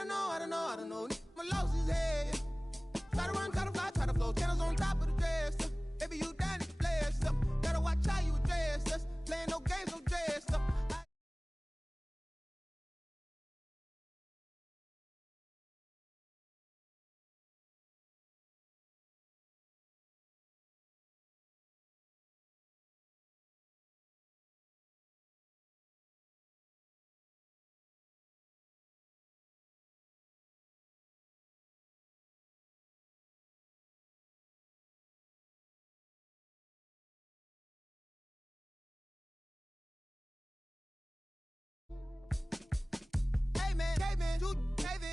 I don't know. My lost his head. Try to run, try to fly, try to flow. Channels on top of the dress. Baby, you down to play us up. Gotta watch how you address us. Playing no games, no dress up.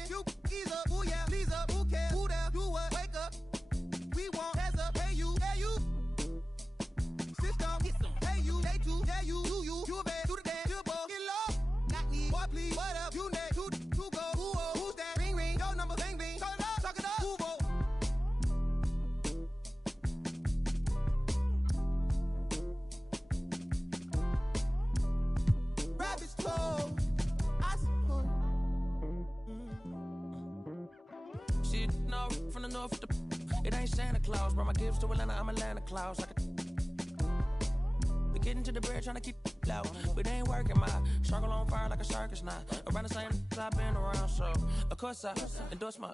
You ease up, ooh yeah, please up, who cares, who there, do what, wake up, we want, heads up, hey you, system, hey you, day two, yeah you a bad, do the dance, you a ball, get low, not need, boy please, what up, you next, who go, who's that, ring, your number, bang, talk it up, who go. Rabbit's told, I suppose. Shit, no, from the north, it ain't Santa Claus. Brought my gifts to Atlanta, I'm Atlanta Claus. We getting to the bread, trying to keep it low. But it ain't working, my circle on fire like a circus now. Around the same I've been around, so of course I endorse my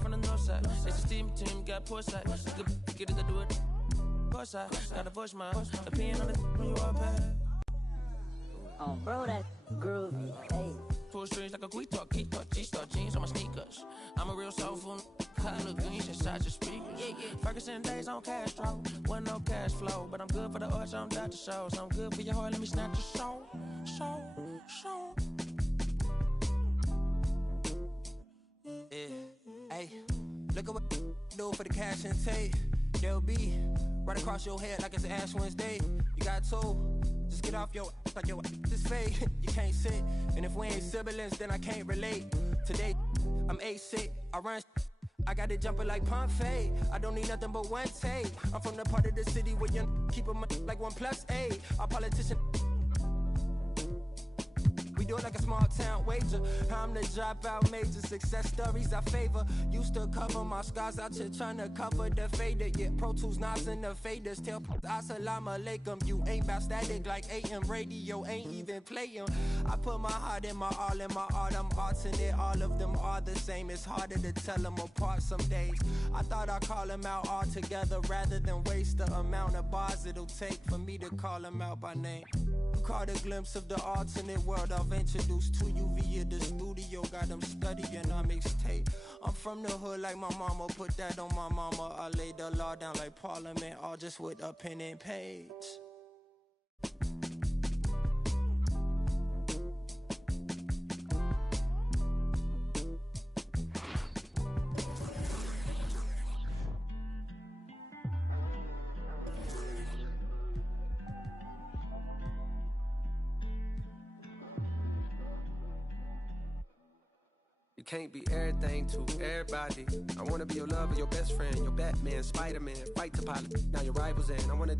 from the north side. It's a steam team, got push side. Get it to do it. Of course I gotta voice my opinion on it when you all bad. Oh, bro, that groovy. Hey. Pull strings like a quick talk, G-star jeans on my sneakers. I'm a real soulful, I look good inside your speakers. Ferguson days on Castro, wasn't no cash flow, but I'm good for the arts, I'm Dr. Shows. I'm good for your heart, let me snatch your soul. Yeah, hey, look at what do for the cash and tape. They'll be right across your head like it's Ash Wednesday. You got told, just get off your like your this fade. You can't sit, and if we ain't siblings, then I can't relate. Today, I'm 8'6", I run. I got it jumping like Pompeii. I don't need nothing but one take. I'm from the part of the city where you keep them like 1+8. Our politician. We do it like a small town wager. I'm the dropout major, success stories I favor. Used to cover my scars out here trying to cover the fader. Yeah, Pro Tools, knobs and the faders. Tell Assalamu alaikum. You ain't bout static like AM radio, ain't even playing. I put my heart in my all in my art. I'm arting it, all of them are the same. It's harder to tell them apart some days. I thought I'd call them out all together rather than waste the amount of bars it'll take for me to call them out by name. Caught a glimpse of the alternate world I've introduced to you via the studio. Got them studying on mixtape. I'm from the hood like my mama, put that on my mama. I laid the law down like Parliament, all just with a pen and page. Can't be everything to everybody. I wanna be your lover, your best friend, your Batman, Spider-Man, fight to pilot. Now your rivals in. I wanna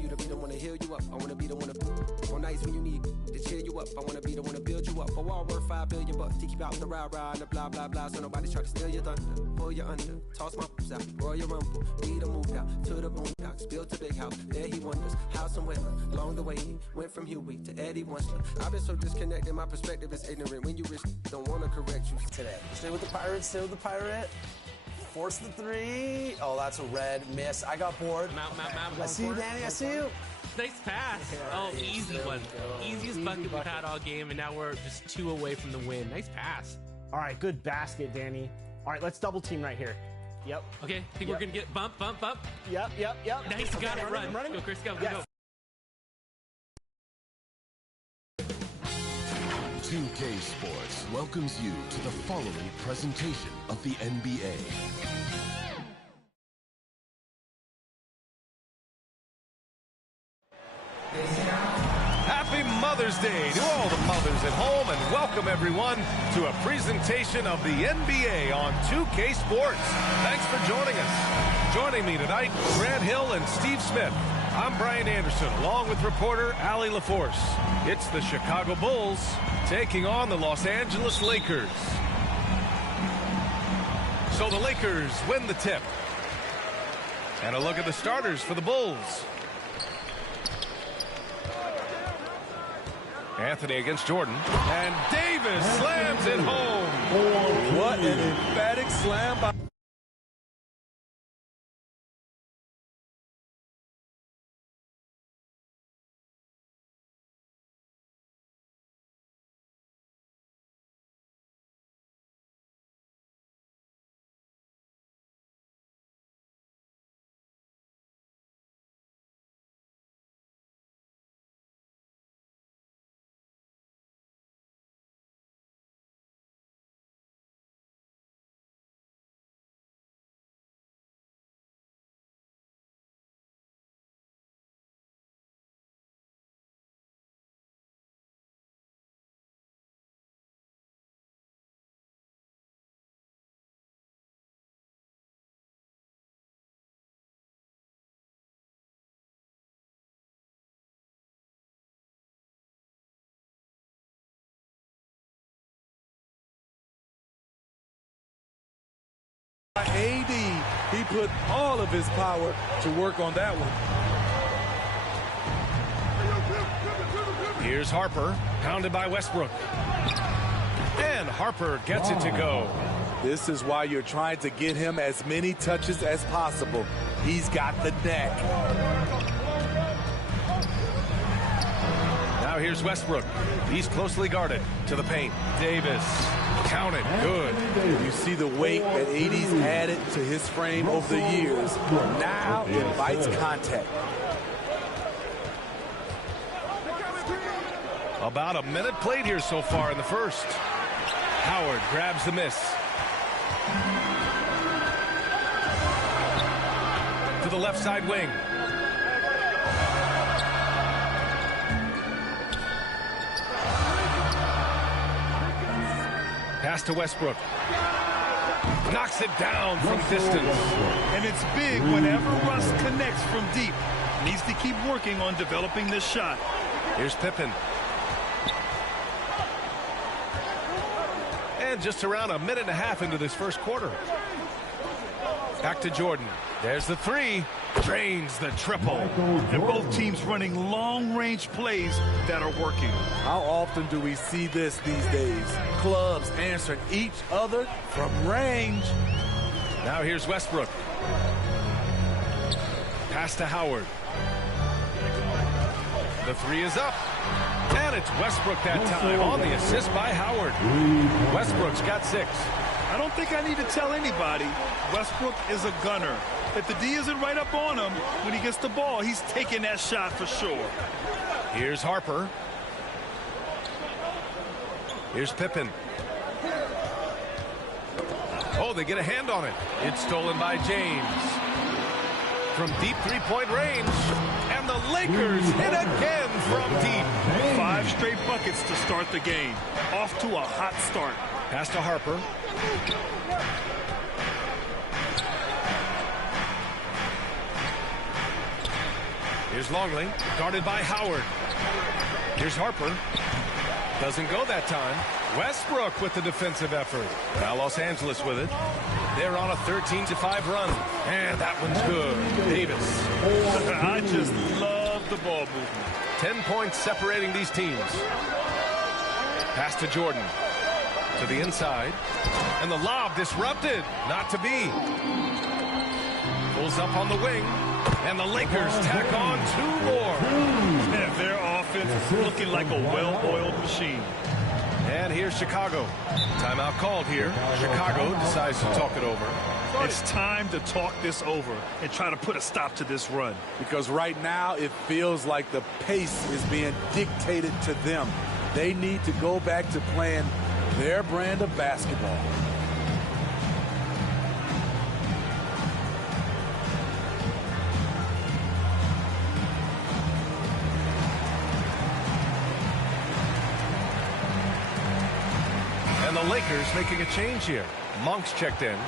you to be the one to heal you up. I wanna be the one to on nights when you need to cheer you up. I wanna be the one to build you up. A wall worth $5 billion to keep out the rah-rah and the blah blah blah. So nobody try to steal your thunder, pull you under, toss my pops out, Royal Rumble. We done moved out to the boondocks, built a big house. There he wonders how some weather. Along the way he went from Huey to Eddie Winsler. I've been so disconnected, my perspective is ignorant. When you rich, don't wanna correct you. Today. Stay with the pirate, stay with the pirate. Force the three. Oh, that's a red miss. I got bored. Mount. I see you, Danny. I see you. Nice pass. Oh, easy one. Easiest bucket we've had all game, and now we're just 2 away from the win. Nice pass. All right, good basket, Danny. All right, let's double team right here. Yep. Okay, I think we're going to get bump. Yep. Nice, you got it, run. Running. Go, Chris, go. 2K Sports welcomes you to the following presentation of the NBA. Happy Mother's Day to all the mothers at home, and welcome everyone to a presentation of the NBA on 2K Sports. Thanks for joining us. Joining me tonight, Grant Hill and Steve Smith. I'm Brian Anderson, along with reporter Allie LaForce. It's the Chicago Bulls taking on the Los Angeles Lakers. So the Lakers win the tip. And a look at the starters for the Bulls. Anthony against Jordan. And Davis slams it home. What an emphatic slam by... AD, he put all of his power to work on that one. Here's Harper, pounded by Westbrook. And Harper gets it to go. This is why you're trying to get him as many touches as possible. He's got the neck. Now here's Westbrook. He's closely guarded to the paint. Davis, count it, good. You see the weight that AD's added to his frame over the years. Now invites contact. About a minute played here so far in the first. Howard grabs the miss. To the left side wing. Pass to Westbrook. Knocks it down from distance. And it's big whenever Russ connects from deep. Needs to keep working on developing this shot. Here's Pippen. And just around a minute and a half into this first quarter. Back to Jordan. There's the three. Drains the triple. And both teams running long-range plays that are working. How often do we see this these days? Clubs answering each other from range. Now here's Westbrook. Pass to Howard. The three is up. And it's Westbrook that time on the assist by Howard. Westbrook's got 6. I don't think I need to tell anybody Westbrook is a gunner. If the D isn't right up on him when he gets the ball, he's taking that shot for sure. Here's Harper. Here's Pippen. Oh, they get a hand on it. It's stolen by James. From deep three-point range. And the Lakers hit again from deep. 5 straight buckets to start the game. Off to a hot start. Pass to Harper. Here's Longley, guarded by Howard. Here's Harper. Doesn't go that time. Westbrook with the defensive effort. Now Los Angeles with it. They're on a 13-5 run. And that one's good. Davis. I just love the ball movement. 10 points separating these teams. Pass to Jordan. To the inside. And the lob disrupted. Not to be. Pulls up on the wing. And the Lakers tack on 2 more. And their offense is looking like a well-oiled machine. And here's Chicago. Timeout called here. Chicago decides to talk it over. It's time to talk this over and try to put a stop to this run. Because right now it feels like the pace is being dictated to them. They need to go back to playing their brand of basketball. And the Lakers making a change here. Monk's checked in.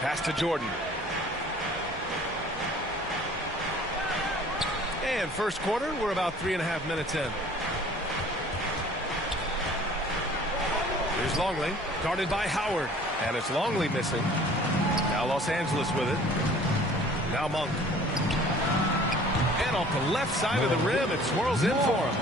Pass to Jordan. And first quarter, we're about 3.5 minutes in. Here's Longley, guarded by Howard. And it's Longley missing. Now Los Angeles with it. Now Monk. And off the left side of the rim, it swirls in for him.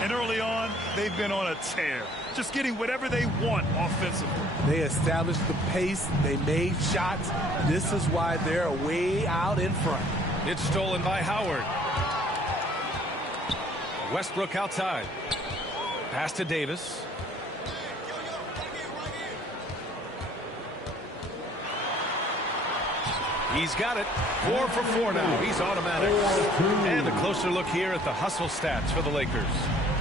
And early on, they've been on a tear. Just getting whatever they want offensively. They established the pace. They made shots. This is why they're way out in front. It's stolen by Howard. Westbrook outside. Pass to Davis. He's got it. 4 for 4 now. He's automatic. And a closer look here at the hustle stats for the Lakers.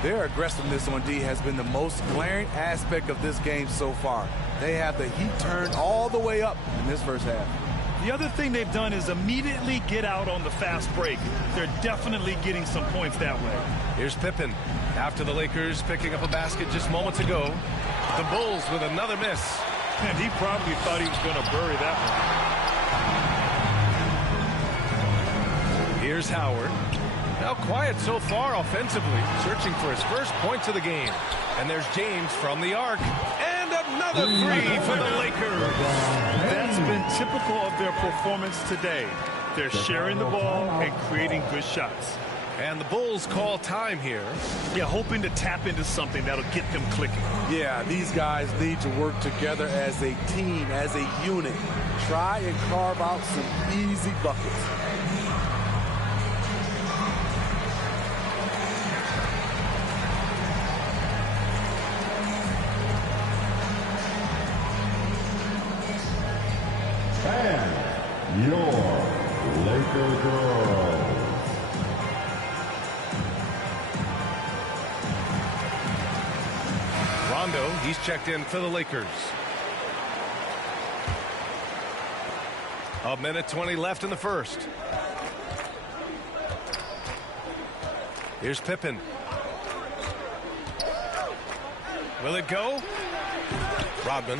Their aggressiveness on D has been the most glaring aspect of this game so far. They have the heat turned all the way up in this first half. The other thing they've done is immediately get out on the fast break. They're definitely getting some points that way. Here's Pippen. After the Lakers picking up a basket just moments ago. The Bulls with another miss. And he probably thought he was going to bury that one. Here's Howard. Now quiet so far offensively, searching for his first points of the game. And there's James from the arc. And another three for the Lakers. That's been typical of their performance today. They're sharing the ball and creating good shots. And the Bulls call time here. Yeah, hoping to tap into something that'll get them clicking. Yeah, these guys need to work together as a team, as a unit. Try and carve out some easy buckets. And your Laker girls. Rondo, he's checked in for the Lakers. A minute 20 left in the first. Here's Pippen. Will it go? Rodman.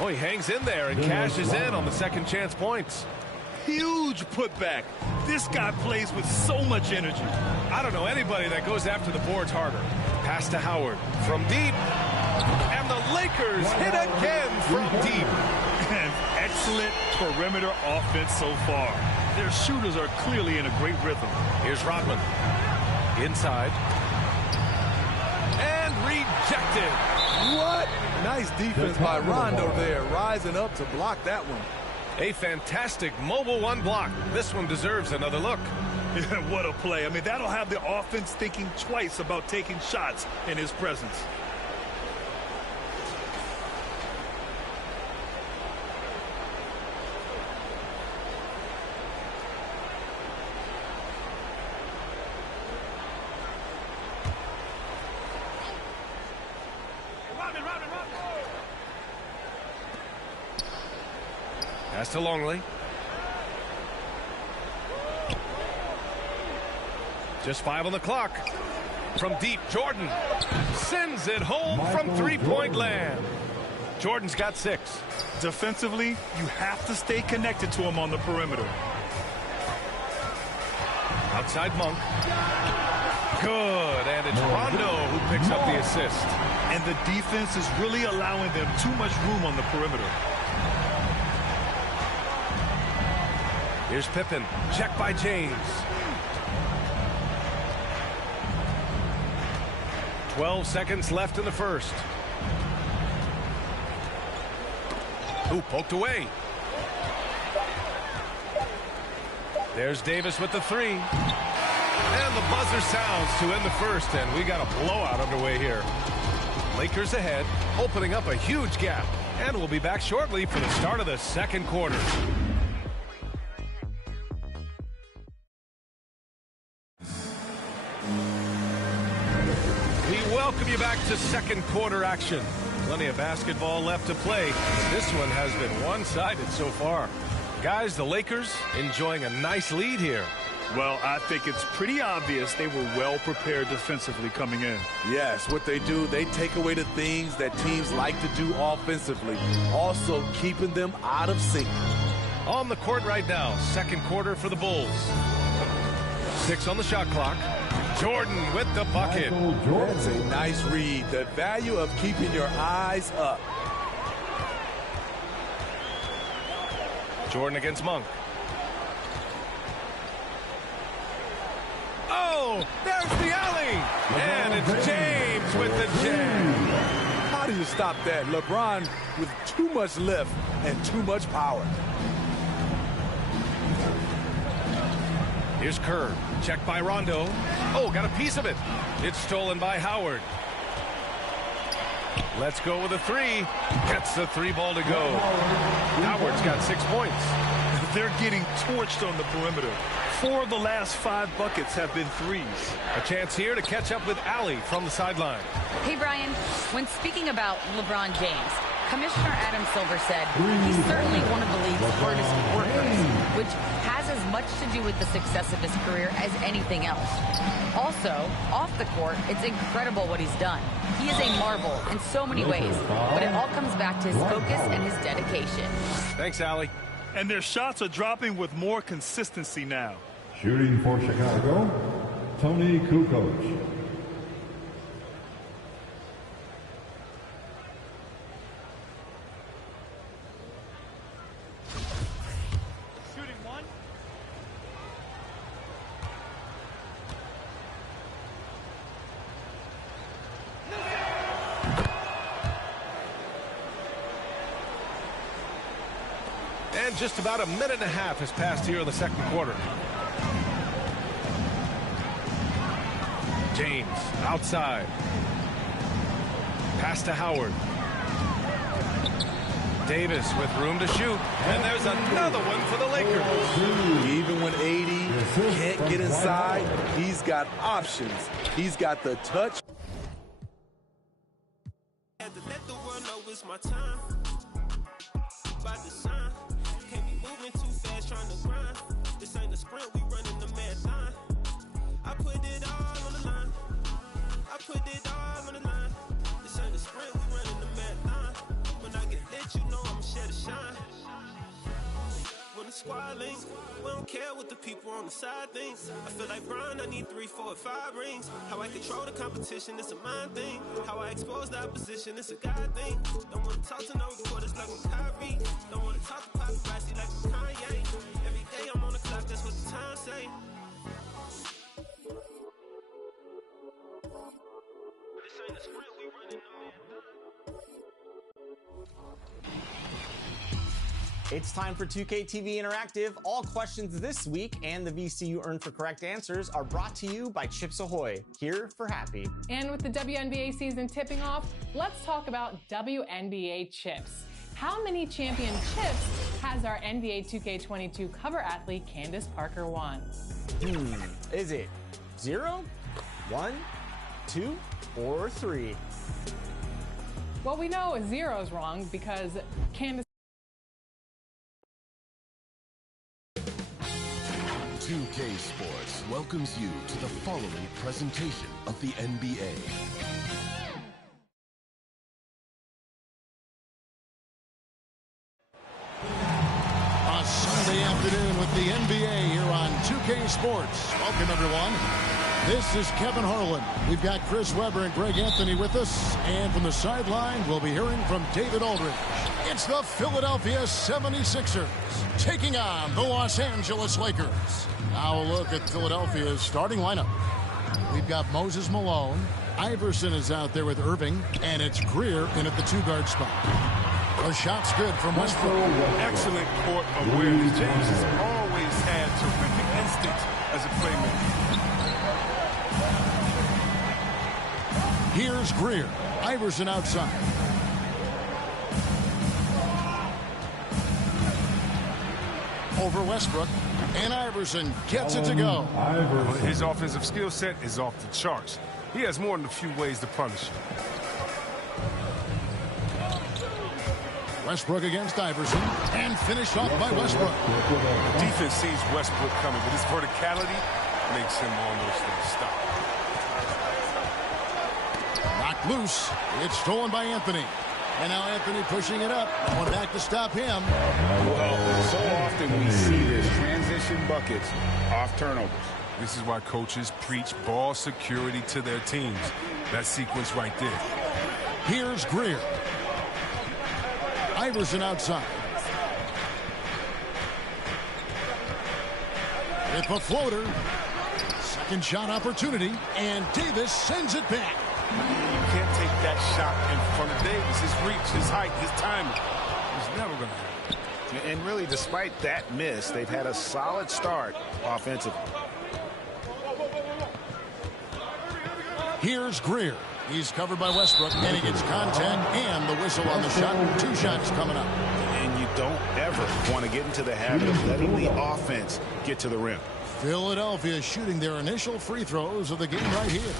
Oh, he hangs in there and cashes in on the second chance points. Huge putback. This guy plays with so much energy. I don't know anybody that goes after the boards harder. Pass to Howard from deep. And the Lakers hit again from deep. And excellent perimeter offense so far. Their shooters are clearly in a great rhythm. Here's Rodman. Inside. And rejected. What? Nice defense by Rondo there, rising up to block that one. A fantastic mobile one block. This one deserves another look. What a play. I mean, that'll have the offense thinking twice about taking shots in his presence. Pass to Longley. Just 5 on the clock. From deep, Jordan sends it home from three-point land. Jordan's got 6. Defensively, you have to stay connected to him on the perimeter. Outside Monk. Good, and it's Rondo who picks up the assist. And the defense is really allowing them too much room on the perimeter. Here's Pippen. Check by James. 12 seconds left in the first. Ooh, poked away. There's Davis with the 3. And the buzzer sounds to end the first, and we got a blowout underway here. Lakers ahead, opening up a huge gap. And we'll be back shortly for the start of the second quarter. Welcome you back to second quarter action. Plenty of basketball left to play. This one has been one-sided so far. Guys, the Lakers enjoying a nice lead here. Well, I think it's pretty obvious they were well prepared defensively coming in. Yes, what they do, they take away the things that teams like to do offensively, also keeping them out of sync. On the court right now, second quarter for the Bulls. 6 on the shot clock. Jordan with the bucket. That's a nice read. The value of keeping your eyes up. Jordan against Monk. Oh, there's the alley. And it's James with the jam. How do you stop that? LeBron with too much lift and too much power. Here's Kerr. Checked by Rondo. Oh, got a piece of it. It's stolen by Howard. Let's go with a three. Gets the three ball to go. Howard's got 6 points. They're getting torched on the perimeter. 4 of the last 5 buckets have been threes. A chance here to catch up with Allie from the sideline. Hey, Brian, when speaking about LeBron James, Commissioner Adam Silver said he's certainly one of the league's hardest workers, which has as much to do with the success of his career as anything else. Also, off the court, it's incredible what he's done. He is a marvel in so many ways, but it all comes back to his focus and his dedication. Thanks, Allie. And their shots are dropping with more consistency now. Shooting for Chicago, Tony Kukoc. And just about a minute and a half has passed here in the second quarter. James outside. Pass to Howard. Davis with room to shoot. And there's another one for the Lakers. Even when AD can't get inside, he's got options. He's got the touch. Let the world know it's my time. By design. Can't be moving too fast trying to grind. This ain't a sprint, we running the marathon. I put it all on the line. I put it all on the line. This ain't a sprint, we running the marathon. When I get lit, you know I'ma share the shine. When the squad links, we don't care what the people on the side thinks. I feel like Brian, I need 3, 4, 5 rings. How I control the competition, it's a mind thing. How I expose the opposition, it's a God thing. Don't wanna talk to no reporters like I'm Kyrie. Don't wanna talk to paparazzi like I'm Kanye. Every day I'm on the clock, that's what the time say. This ain't a sprint, we running the marathon. It's time for 2K TV Interactive. All questions this week and the VC you earn for correct answers are brought to you by Chips Ahoy, here for happy. And with the WNBA season tipping off, let's talk about WNBA chips. How many championships has our NBA 2K22 cover athlete Candace Parker won? Is it 0, 1, 2, or 3? Well, we know 0 is wrong because Candace 2K Sports welcomes you to the following presentation of the NBA. A Sunday afternoon with the NBA here on 2K Sports. Welcome, everyone. This is Kevin Harlan. We've got Chris Webber and Greg Anthony with us. And from the sideline, we'll be hearing from David Aldridge. It's the Philadelphia 76ers taking on the Los Angeles Lakers. Now a look at Philadelphia's starting lineup. We've got Moses Malone. Iverson is out there with Irving. And it's Greer in at the 2-guard spot. A shot's good from Westbrook. Excellent court awareness. James has always had terrific instinct as a playmaker. Here's Greer. Iverson outside. Over Westbrook. And Iverson gets it to go. His offensive skill set is off the charts. He has more than a few ways to punish you. Westbrook against Iverson. And finished off by Westbrook. The defense sees Westbrook coming, but his verticality makes him almost stop. Knocked loose. It's stolen by Anthony. And now Anthony pushing it up. Going back to stop him. Well, so often we see this transition buckets off turnovers. This is why coaches preach ball security to their teams. That sequence right there. Here's Greer. Iverson outside. With a floater. Second shot opportunity. And Davis sends it back. You can't take that shot in front of Davis. His reach, his height, his timing. It's never going to happen. And really, despite that miss, they've had a solid start offensively. Here's Greer. He's covered by Westbrook, and he gets contact and the whistle on the shot. 2 shots coming up. And you don't ever want to get into the habit of letting the offense get to the rim. Philadelphia shooting their initial free throws of the game right here.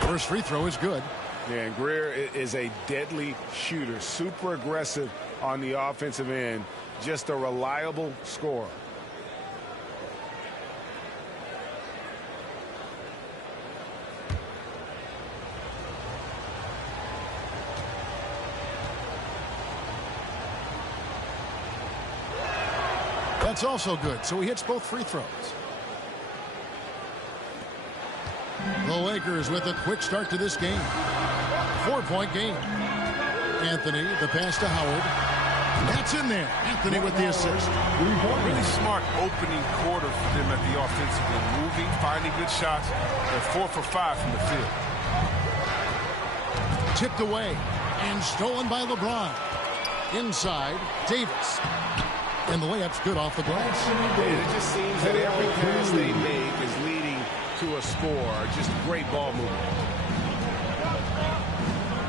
First free throw is good. Yeah, and Greer is a deadly shooter, super aggressive on the offensive end, just a reliable scorer. That's also good, so he hits both free throws. The Lakers with a quick start to this game. 4-point game. Anthony, the pass to Howard. That's in there. Anthony with the assist. Really smart opening quarter for them at the offensive end. Moving, finding good shots. They're 4 for 5 from the field. Tipped away and stolen by LeBron. Inside, Davis. And the layup's good off the glass. It just seems that every pass they make is leading to a score. Just great ball movement.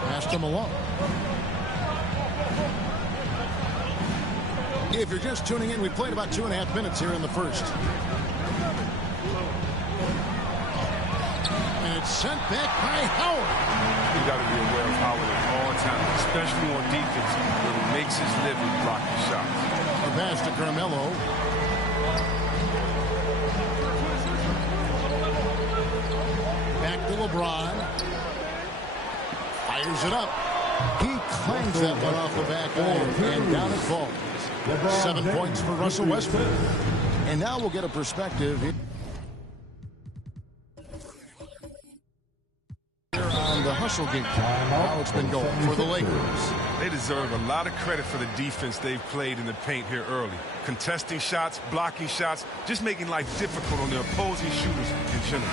Pass to Malone. If you're just tuning in, we played about 2.5 minutes here in the first. And it's sent back by Howard. You got to be aware of Howard at all times, especially on defense, where he makes his living blocking shots. A pass to Carmelo. Back to LeBron. Fires it up. He clangs that one off the back iron and down it falls. 7 points for Russell Westbrook. And now we'll get a perspective here on the hustle game. How it's been going for the Lakers. They deserve a lot of credit for the defense they've played in the paint here early. Contesting shots, blocking shots, just making life difficult on the opposing shooters in general.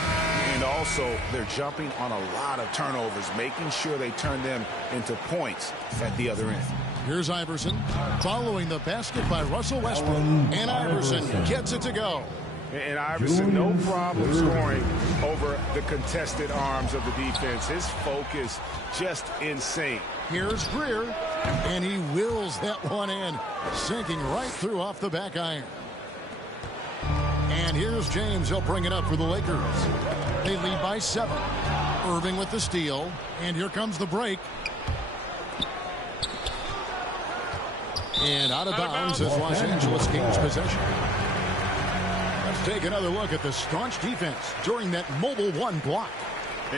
And also, they're jumping on a lot of turnovers, making sure they turn them into points at the other end. Here's Iverson following the basket by Russell Westbrook. And Iverson gets it to go. And Iverson, no problem scoring over the contested arms of the defense. His focus just insane. Here's Greer, and he wills that one in, sinking right through off the back iron. And here's James. He'll bring it up for the Lakers. They lead by 7. Irving with the steal, and here comes the break. And out of bounds as Los Angeles gains possession. Let's take another look at the staunch defense during that mobile 1 block.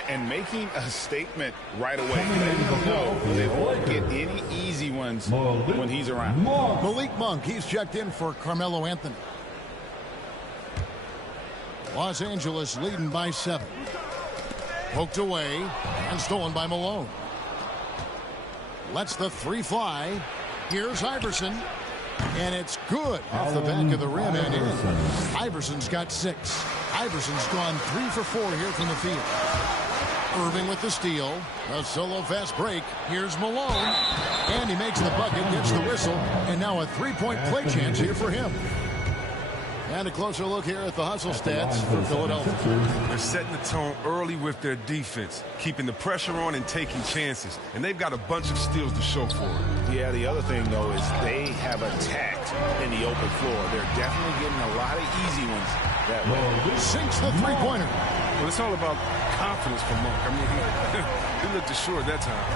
And making a statement right away. Letting them know they won't get any easy ones when he's around. Malik Monk, he's checked in for Carmelo Anthony. Los Angeles leading by 7. Poked away and stolen by Malone. Lets the 3 fly. Here's Iverson. And it's good off the back of the rim and in. Iverson's got 6. Iverson's gone 3 for 4 here from the field. Irving with the steal. A solo fast break. Here's Malone. And he makes the bucket, gets the whistle. And now a 3-point play chance here for him. And a closer look here at the hustle stats for Philadelphia. They're setting the tone early with their defense, keeping the pressure on and taking chances. And they've got a bunch of steals to show for it. Yeah, the other thing, though, is they have attacked in the open floor. They're definitely getting a lot of easy ones that way. Sinks the 3-pointer. Well, it's all about confidence for Monk. I mean, he looked assured that time.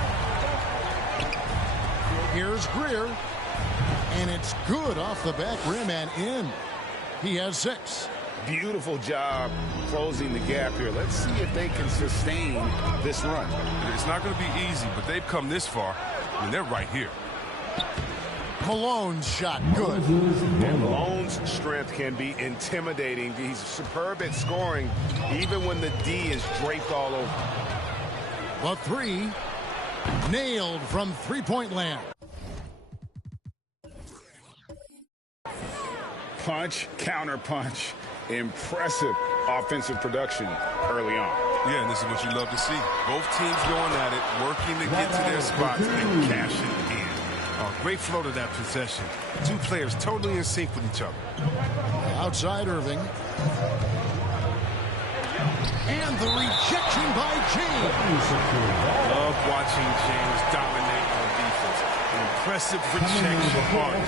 Here's Greer. And it's good off the back rim and in. He has 6. Beautiful job closing the gap here. Let's see if they can sustain this run. It's not going to be easy, but they've come this far, and they're right here. Malone's shot, good. And Malone's strength can be intimidating. He's superb at scoring, even when the D is draped all over. The three, nailed from three-point land. Punch, counter punch. Impressive offensive production early on. Yeah, and this is what you love to see. Both teams going at it, working to get to their spots and cashing in. Great flow to that possession. Two players totally in sync with each other. Outside Irving. And the rejection by James. Love watching James dominate on defense. An impressive rejection point.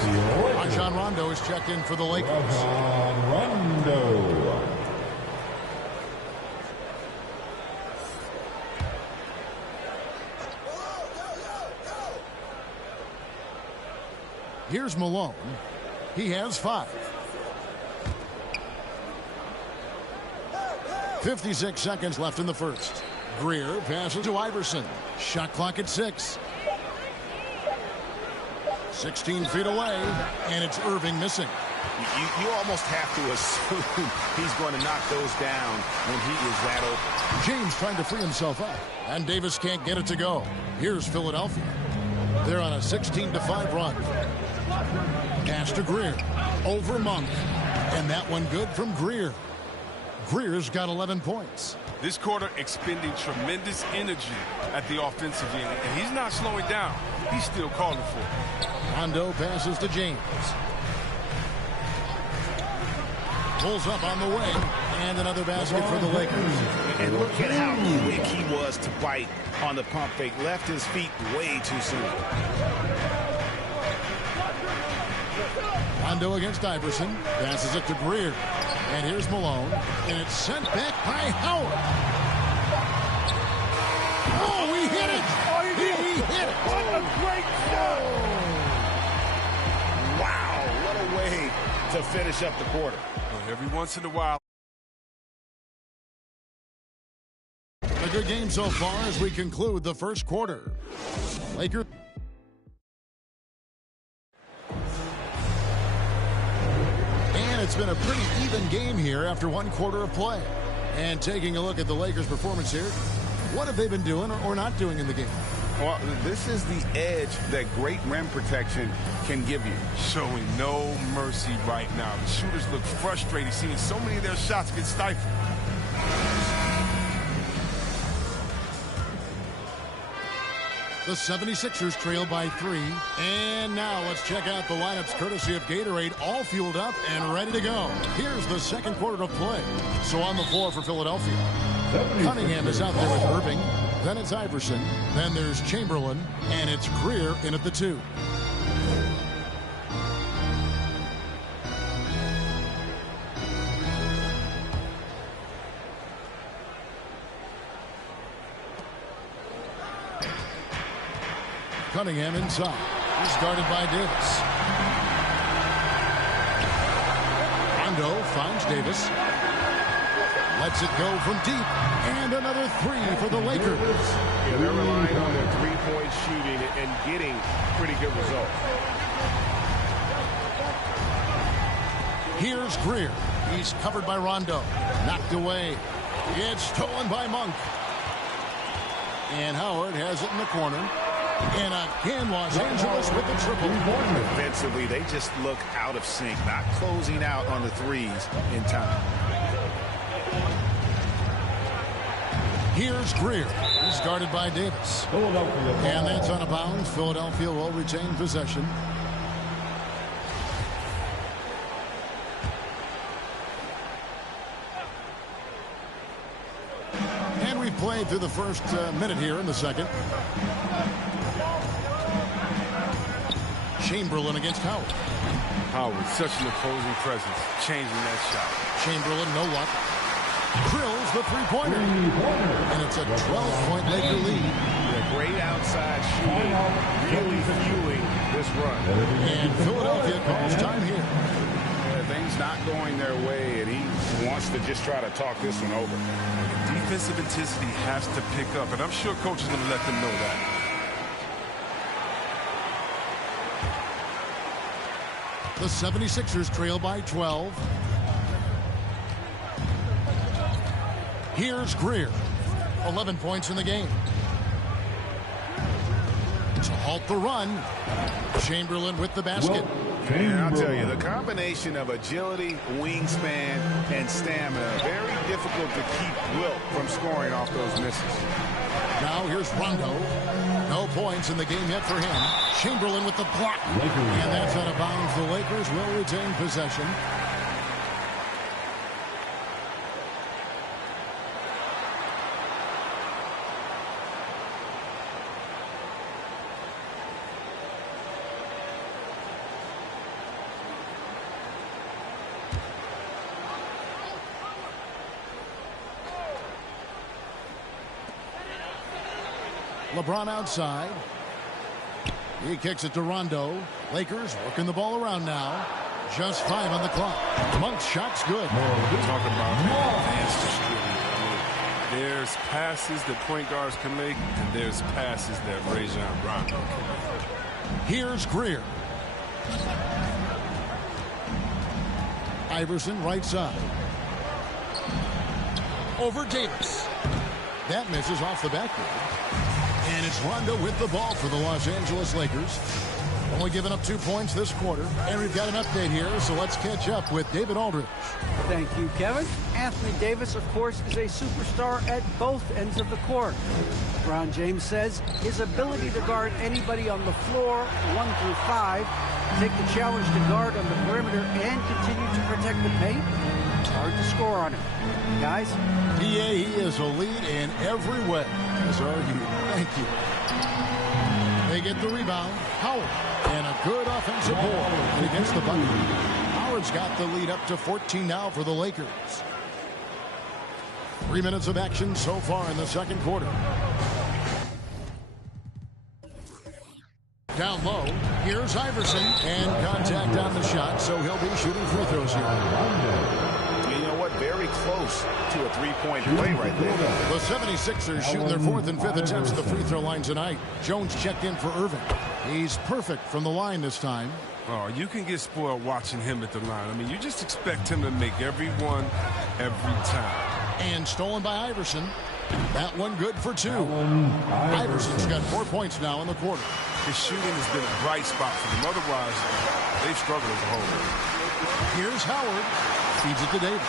Rajon Rondo is checked in for the Lakers. Rondo. Here's Malone. He has 5. 56 seconds left in the first. Greer passes to Iverson. Shot clock at 6. 16 feet away, and it's Irving missing. You almost have to assume he's going to knock those down when he is wide open. James trying to free himself up, and Davis can't get it to go. Here's Philadelphia. They're on a 16-5 run. Pass to Greer. Over Monk. And that one good from Greer. Greer's got 11 points. This quarter expending tremendous energy at the offensive end, and he's not slowing down. He's still calling for it. Rondo passes to James. Pulls up on the way, and another basket for the Lakers. And look at how quick he was to bite on the pump fake. Left his feet way too soon. Rondo against Iverson. Passes it to Greer. And here's Malone. And it's sent back by Howard. Oh, he hit it! He hit it! What a great shot! Wow, what a way to finish up the quarter. Every once in a while. A good game so far as we conclude the first quarter. Lakers. And it's been a pretty even game here after one quarter of play. And taking a look at the Lakers' performance here, what have they been doing or not doing in the game? Well, this is the edge that great rim protection can give you. Showing no mercy right now. The shooters look frustrated, seeing so many of their shots get stifled. The 76ers trail by 3. And now let's check out the lineups courtesy of Gatorade, all fueled up and ready to go. Here's the second quarter of play. So on the floor for Philadelphia, Cunningham is out there with Irving. Then it's Iverson. Then there's Chamberlain. And it's Greer in at the 2. Cunningham inside. He's guarded by Davis. Rondo finds Davis. Lets it go from deep. And another 3 for the Lakers. Yeah, they're relying on their three-point shooting and getting pretty good results. Here's Greer. He's covered by Rondo. Knocked away. It's stolen by Monk. And Howard has it in the corner. And again, Los Angeles with the triple. Defensively, they just look out of sync, not closing out on the threes in time. Here's Greer. He's guarded by Davis. And that's out of bounds. Philadelphia will retain possession. And we've played through the first minute here in the second. Chamberlain against Howard. Howard, such an opposing presence, changing that shot. Chamberlain, no luck. Drills the three-pointer. And it's a 12-point Laker lead. Yeah, great outside shooting, really fueling this run. And Philadelphia calls time here. Yeah, things things not going their way, and he wants to just try to talk this one over. Defensive intensity has to pick up, and I'm sure coach is going to let them know that. The 76ers trail by 12. Here's Greer. 11 points in the game. To halt the run, Chamberlain with the basket. And I'll tell you, the combination of agility, wingspan, and stamina, very difficult to keep Wilt from scoring off those misses. Now here's Rondo. No points in the game yet for him. Chamberlain with the block. And that's out of bounds. The Lakers will retain possession. LeBron outside. He kicks it to Rondo. Lakers working the ball around now. Just 5 on the clock. Monk's shot's good. Talk about advanced distributing. There's passes that point guards can make, and there's passes that Rajon Rondo can make. Here's Greer. Iverson right side. Over Davis. That misses off the backboard. And it's Rondo with the ball for the Los Angeles Lakers. Only giving up 2 points this quarter. And we've got an update here, so let's catch up with David Aldridge. Thank you, Kevin. Anthony Davis, of course, is a superstar at both ends of the court. LeBron James says his ability to guard anybody on the floor, 1 through 5, take the challenge to guard on the perimeter and continue to protect the paint, it's hard to score on him. Guys? Yeah, he is a lead in every way, as argued. Thank you. They get the rebound. Howard. And a good offensive board. And he gets the bucket. Howard's got the lead up to 14 now for the Lakers. 3 minutes of action so far in the second quarter. Down low, here's Iverson, and contact on the shot, so he'll be shooting free throws here. You know what? Very close to a three-point play right there. The 76ers shooting their 4th and 5th attempts at the free throw line tonight. Jones checked in for Irving. He's perfect from the line this time. Oh, you can get spoiled watching him at the line. I mean, you just expect him to make every one, every time. And stolen by Iverson. That one good for 2. Iverson's got 4 points now in the quarter. His shooting has been a bright spot for them. Otherwise, they've struggled as a whole. Here's Howard. Feeds it to Davis.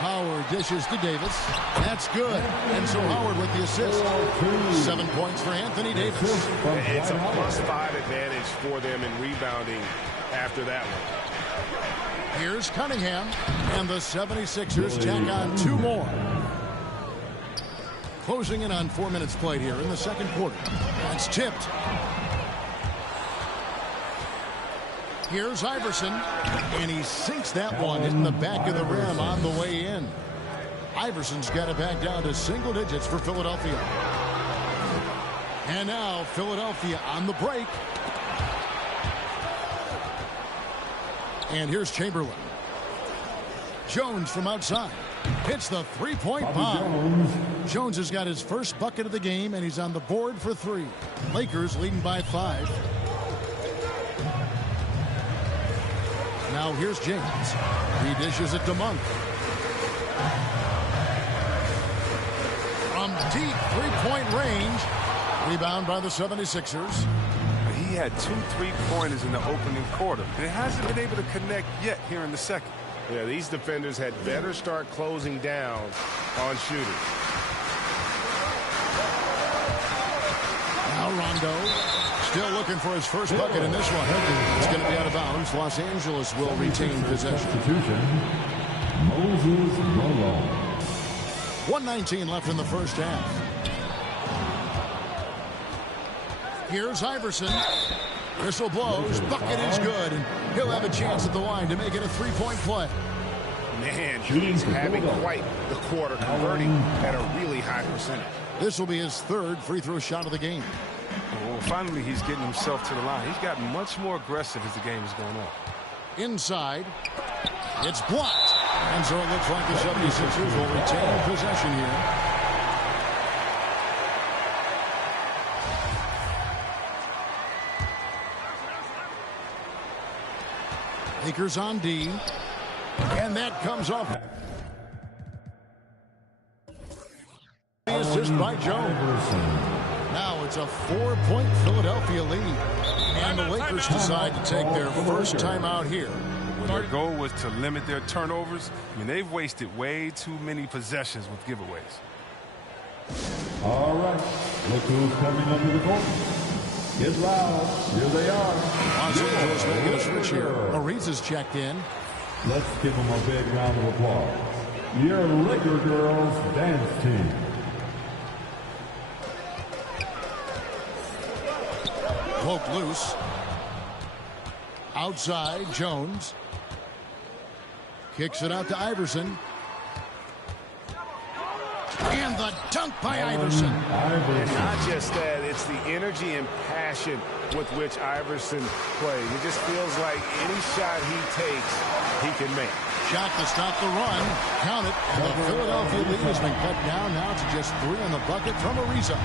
Howard dishes to Davis. That's good. And so Howard with the assist. 7 points for Anthony Davis. It's a +5 advantage for them in rebounding after that one. Here's Cunningham. And the 76ers tack on 2 more. Closing in on 4 minutes played here in the second quarter. That's tipped. Here's Iverson, and he sinks that one, hitting the back of the rim on the way in. Iverson's got it back down to single digits for Philadelphia. And now Philadelphia on the break. And here's Chamberlain. Jones from outside. Hits the three-point bomb. Jones has got his first bucket of the game, and he's on the board for 3. Lakers leading by 5. Now here's James. He dishes it to Monk. From deep three-point range. Rebound by the 76ers. He had 2 3-pointers in the opening quarter. And it hasn't been able to connect yet here in the second. Yeah, these defenders had better start closing down on shooters. Now Rondo still looking for his first bucket in this one. It's going to be out of bounds. Los Angeles will retain possession. Moses Malone. 1:19 left in the first half. Here's Iverson. Whistle blows. Bucket is good. And he'll have a chance at the line to make it a 3-point play. Man, he's having quite the quarter, converting at a really high percentage. This will be his 3rd free throw shot of the game. Well, finally, he's getting himself to the line. He's gotten much more aggressive as the game is going on. Inside. It's blocked. And so it looks like the 76ers will retain possession here. Lakers on D. And that comes off. Assist by Jones. Now it's a 4-point Philadelphia lead. And the Lakers decide to take their first timeout here. Well, their goal was to limit their turnovers. I mean, they've wasted way too many possessions with giveaways. All right. Look who's coming under the court. Get loud. Here they are. Los Angeles making a switch here. Ariza's checked in. Let's give them a big round of applause. Your Laker girls dance team. Poke loose. Outside, Jones. Kicks it out to Iverson. And the dunk by Iverson. And not just that, it's the energy and passion with which Iverson plays. It just feels like any shot he takes, he can make. Shot to stop the run. Count it. And the Philadelphia lead has been cut down now to just 3 on the bucket from Ariza.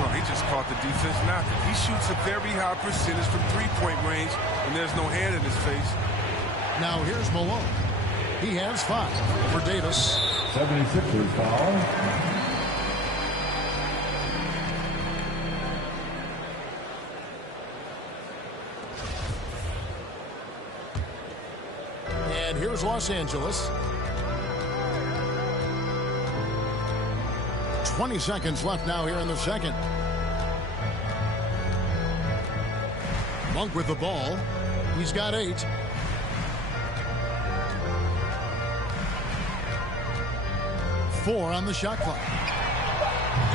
Well, he just caught the defense knocking. He shoots a very high percentage from three-point range, and there's no hand in his face. Now here's Malone. He has 5 for Davis. 76ers foul. And here's Los Angeles. 20 seconds left now here in the second. Monk with the ball. He's got 8. Four on the shot clock.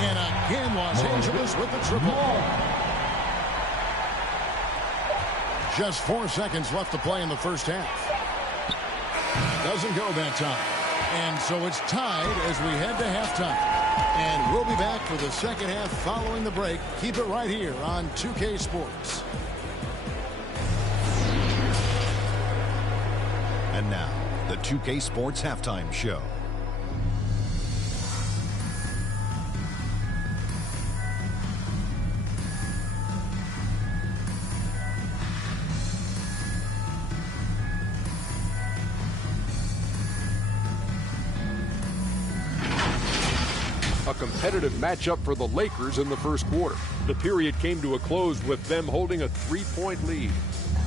And again, Los Angeles with the triple. Just 4 seconds left to play in the first half. Doesn't go that time. And so it's tied as we head to halftime. And we'll be back for the second half following the break. Keep it right here on 2K Sports. And now, the 2K Sports Halftime Show. A competitive matchup for the Lakers in the first quarter. The period came to a close with them holding a 3-point lead.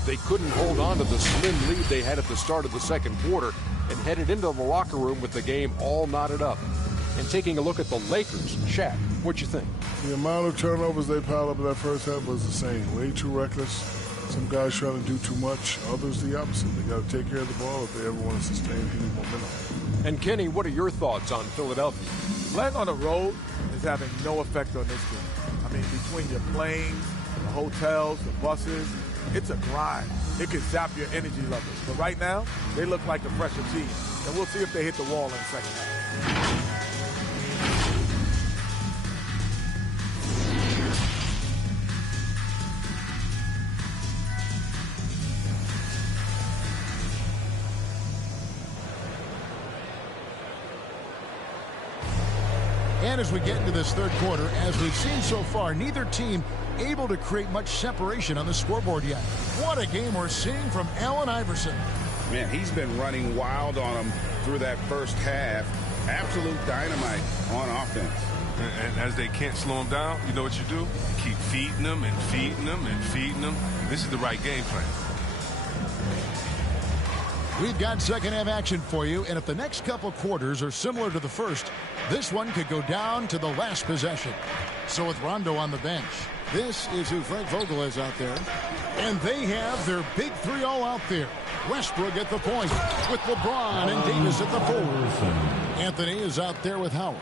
They couldn't hold on to the slim lead they had at the start of the second quarter and headed into the locker room with the game all knotted up. And taking a look at the Lakers, Shaq, what you think? The amount of turnovers they piled up in that first half was the same. Way too reckless. Some guys trying to do too much. Others the opposite. They got to take care of the ball if they ever want to sustain any momentum. And Kenny, what are your thoughts on Philadelphia? Playing on the road is having no effect on this game. I mean, between your planes, the hotels, the buses, it's a grind. It can zap your energy levels. But right now, they look like the fresher team. And we'll see if they hit the wall in the second half. And as we get into this third quarter, as we've seen so far, neither team able to create much separation on the scoreboard yet. What a game we're seeing from Allen Iverson. Man, he's been running wild on them through that first half. Absolute dynamite on offense. And as they can't slow him down, you know what you do? Keep feeding them and feeding them and feeding them. This is the right game plan. We've got second half action for you, and if the next couple quarters are similar to the first, this one could go down to the last possession. So with Rondo on the bench, this is who Frank Vogel is out there. And they have their big 3 all out there. Westbrook at the point with LeBron and Davis at the 4. Anthony is out there with Howard.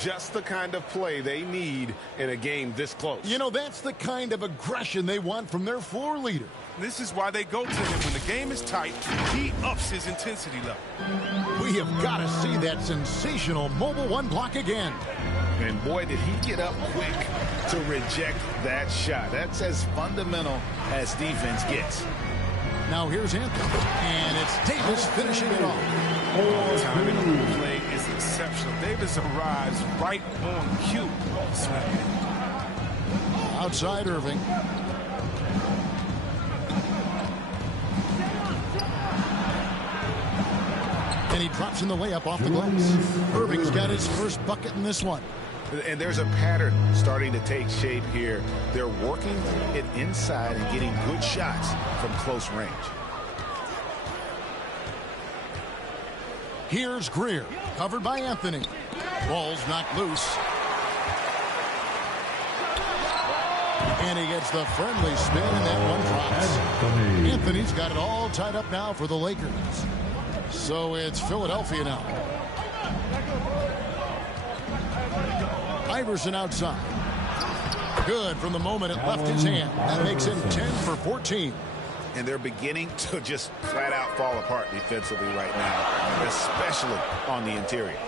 Just the kind of play they need in a game this close. You know, that's the kind of aggression they want from their floor leader. This is why they go to him. When the game is tight, he ups his intensity level. We have got to see that sensational mobile 1 block again. And boy, did he get up quick to reject that shot. That's as fundamental as defense gets. Now here's Anthony, and it's Davis finishing it off. Timing of the play is exceptional. Davis arrives right on cue. Outside Irving. And he drops in the layup off the glass. Irving's got his first bucket in this one. And there's a pattern starting to take shape here. They're working it inside and getting good shots from close range. Here's Greer, covered by Anthony. Ball's knocked loose. And he gets the friendly spin, and that one drops. Anthony's got it all tied up now for the Lakers. So it's Philadelphia now. Iverson outside. Good from the moment it left his hand. That makes him 10 for 14. And they're beginning to just flat out fall apart defensively right now, especially on the interior.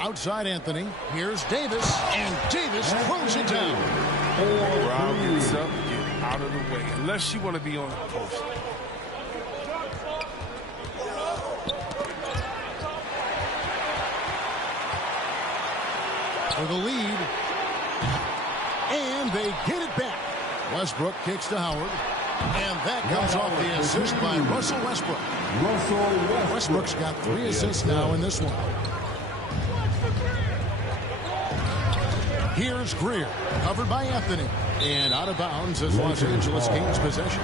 Outside Anthony. Here's Davis, and Davis throws it down. Brown gets up, get out of the way, unless you want to be on the post. For the lead. And they get it back. Westbrook kicks to Howard. And that comes off the assist by Russell Westbrook. Westbrook's got 3 assists now in this one. Here's Greer, covered by Anthony. And out of bounds as Los Angeles gains possession.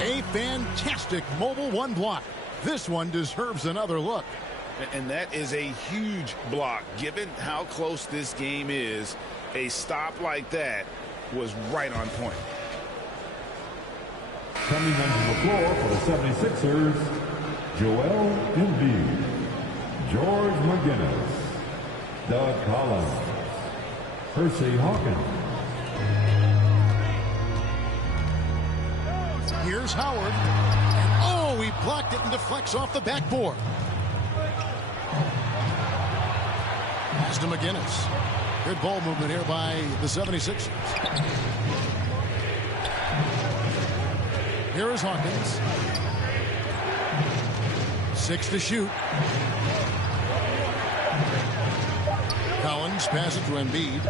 A fantastic mobile one block. This one deserves another look. And that is a huge block. Given how close this game is, a stop like that was right on point. Coming onto the floor for the 76ers, Joel Embiid, George McGinnis, Doug Collins, Percy Hawkins. Here's Howard. And oh, he blocked it and deflects off the backboard. Pass to McGinnis. Good ball movement here by the 76ers. Here is Hawkins. 6 to shoot. Collins passes to Embiid.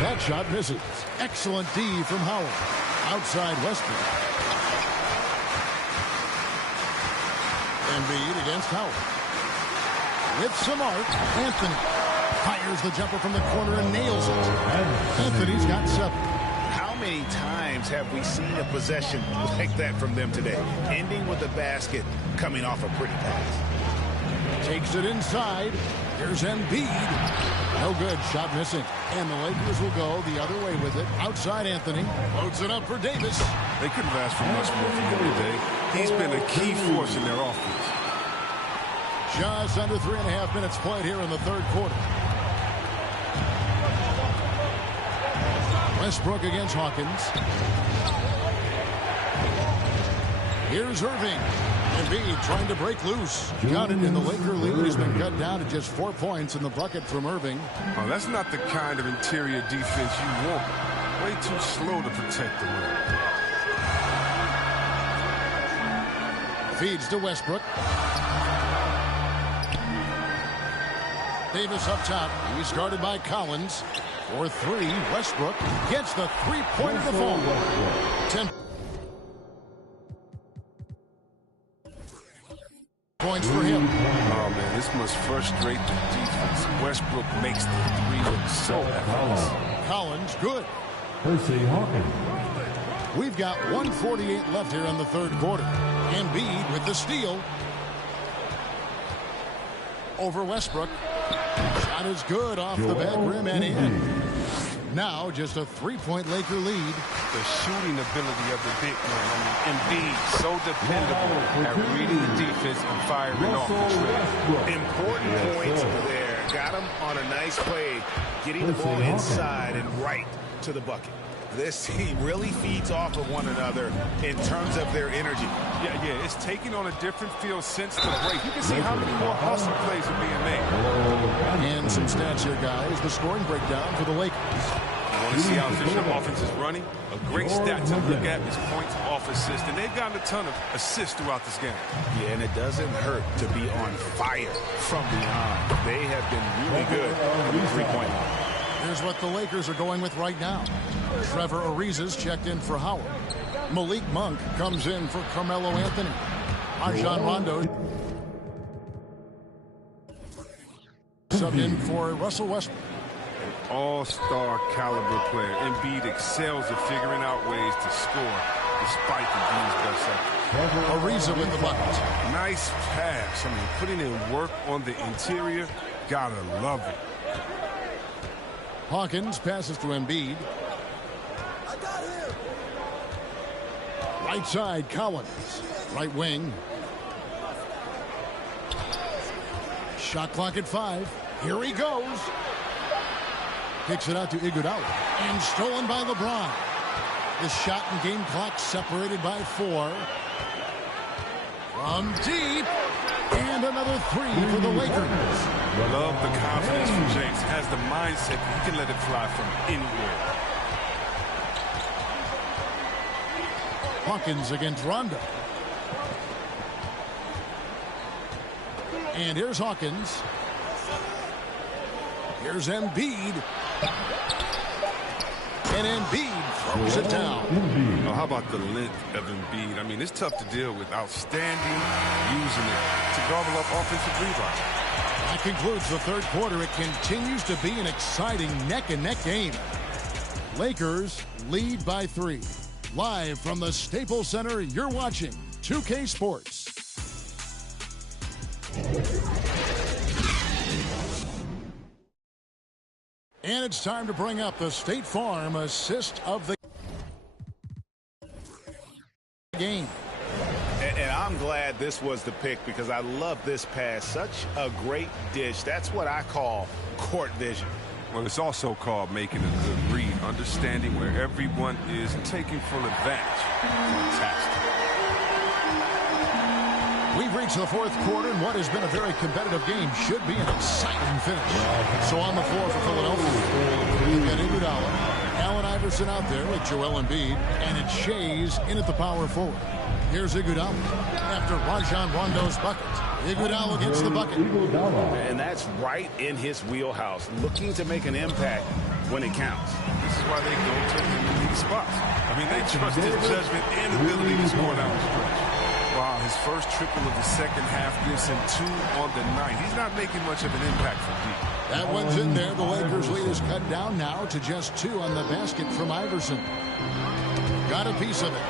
That shot misses. Excellent D from Howard. Outside Westbrook. Embiid against Howard. With some art, Anthony fires the jumper from the corner and nails it. Anthony's got 7. How many times have we seen a possession like that from them today? Ending with a basket, coming off a pretty pass. Takes it inside. Here's Embiid. No good. Shot missing. And the Lakers will go the other way with it. Outside Anthony. Loads it up for Davis. They couldn't have asked for much more from him today. He's been a key force in their offense. Just under 3.5 minutes played here in the third quarter. Westbrook against Hawkins. Here's Irving. Embiid trying to break loose. Got it, and the Laker lead has been cut down to just 4 points in the bucket from Irving. Oh, that's not the kind of interior defense you want. Way too slow to protect the rim. Feeds to Westbrook. Davis up top. He's guarded by Collins. For 3, Westbrook gets the three-pointer to fall. 10 points for him. Oh, man, this must frustrate the defense. Westbrook makes the 3 look so effortless. Collins, good. Percy Hawkins. We've got 1:48 left here in the third quarter. Embiid with the steal. Over Westbrook. Shot is good off the back rim and in. Now just a 3-point Laker lead. The shooting ability of the big man. I mean, Embiid, so dependable at reading the defense and firing off the trip. Important points there. Got him on a nice play, getting the ball inside and right to the bucket. this team really feeds off of one another in terms of their energy. Yeah, it's taking on a different feel since the break. You can see how many more hustle plays are being made. And some stats here, guys. The scoring breakdown for the Lakers. You want to see how efficient offense is running? A great stat to look at is points off assist, and they've gotten a ton of assists throughout this game. Yeah, and it doesn't hurt to be on fire from behind. They have been really good from the three-point line. Here's what the Lakers are going with right now. Trevor Ariza's checked in for Howard. Malik Monk comes in for Carmelo Anthony. Rajon Rondo subbed in for Russell Westbrook. All-star caliber player. Embiid excels at figuring out ways to score despite the D's best effort. Ariza with the bucket. Nice pass. I mean, putting in work on the interior. Gotta love it. Hawkins passes to Embiid. Right side, Collins. Right wing. Shot clock at 5. Here he goes. Kicks it out to Iguodala. And stolen by LeBron. The shot and game clock separated by 4. From deep. And another 3 for the Lakers. Love the confidence from James. Has the mindset that he can let it fly from anywhere. Hawkins against Rondo. And here's Hawkins. Here's Embiid. And Embiid throws it down. Oh, how about the length of Embiid? I mean, it's tough to deal with. Outstanding, using it to gobble up offensive rebounds. That concludes the third quarter. It continues to be an exciting neck-and-neck game. Lakers lead by 3. Live from the Staples Center, you're watching 2K Sports. And it's time to bring up the State Farm assist of the game. And I'm glad this was the pick because I love this pass. Such a great dish. That's what I call court vision. Well, it's also called making a good read, understanding where everyone is and taking full advantage. Fantastic. We've reached the fourth quarter, and what has been a very competitive game should be an exciting finish. So on the floor for Philadelphia, we've got Iguodala, Allen Iverson out there with Joel Embiid, and it's Shays in at the power forward. Here's Iguodala after Rajon Rondo's bucket. Iguodala gets the bucket. And that's right in his wheelhouse, looking to make an impact when it counts. This is why they go to him in these spots. I mean, they trust his judgment and ability to score down the stretch. Wow, his first triple of the second half gives him 2 on the night. He's not making much of an impact from deep. That one's in there. The Lakers' lead is cut down now to just 2 on the basket from Iverson. Got a piece of it.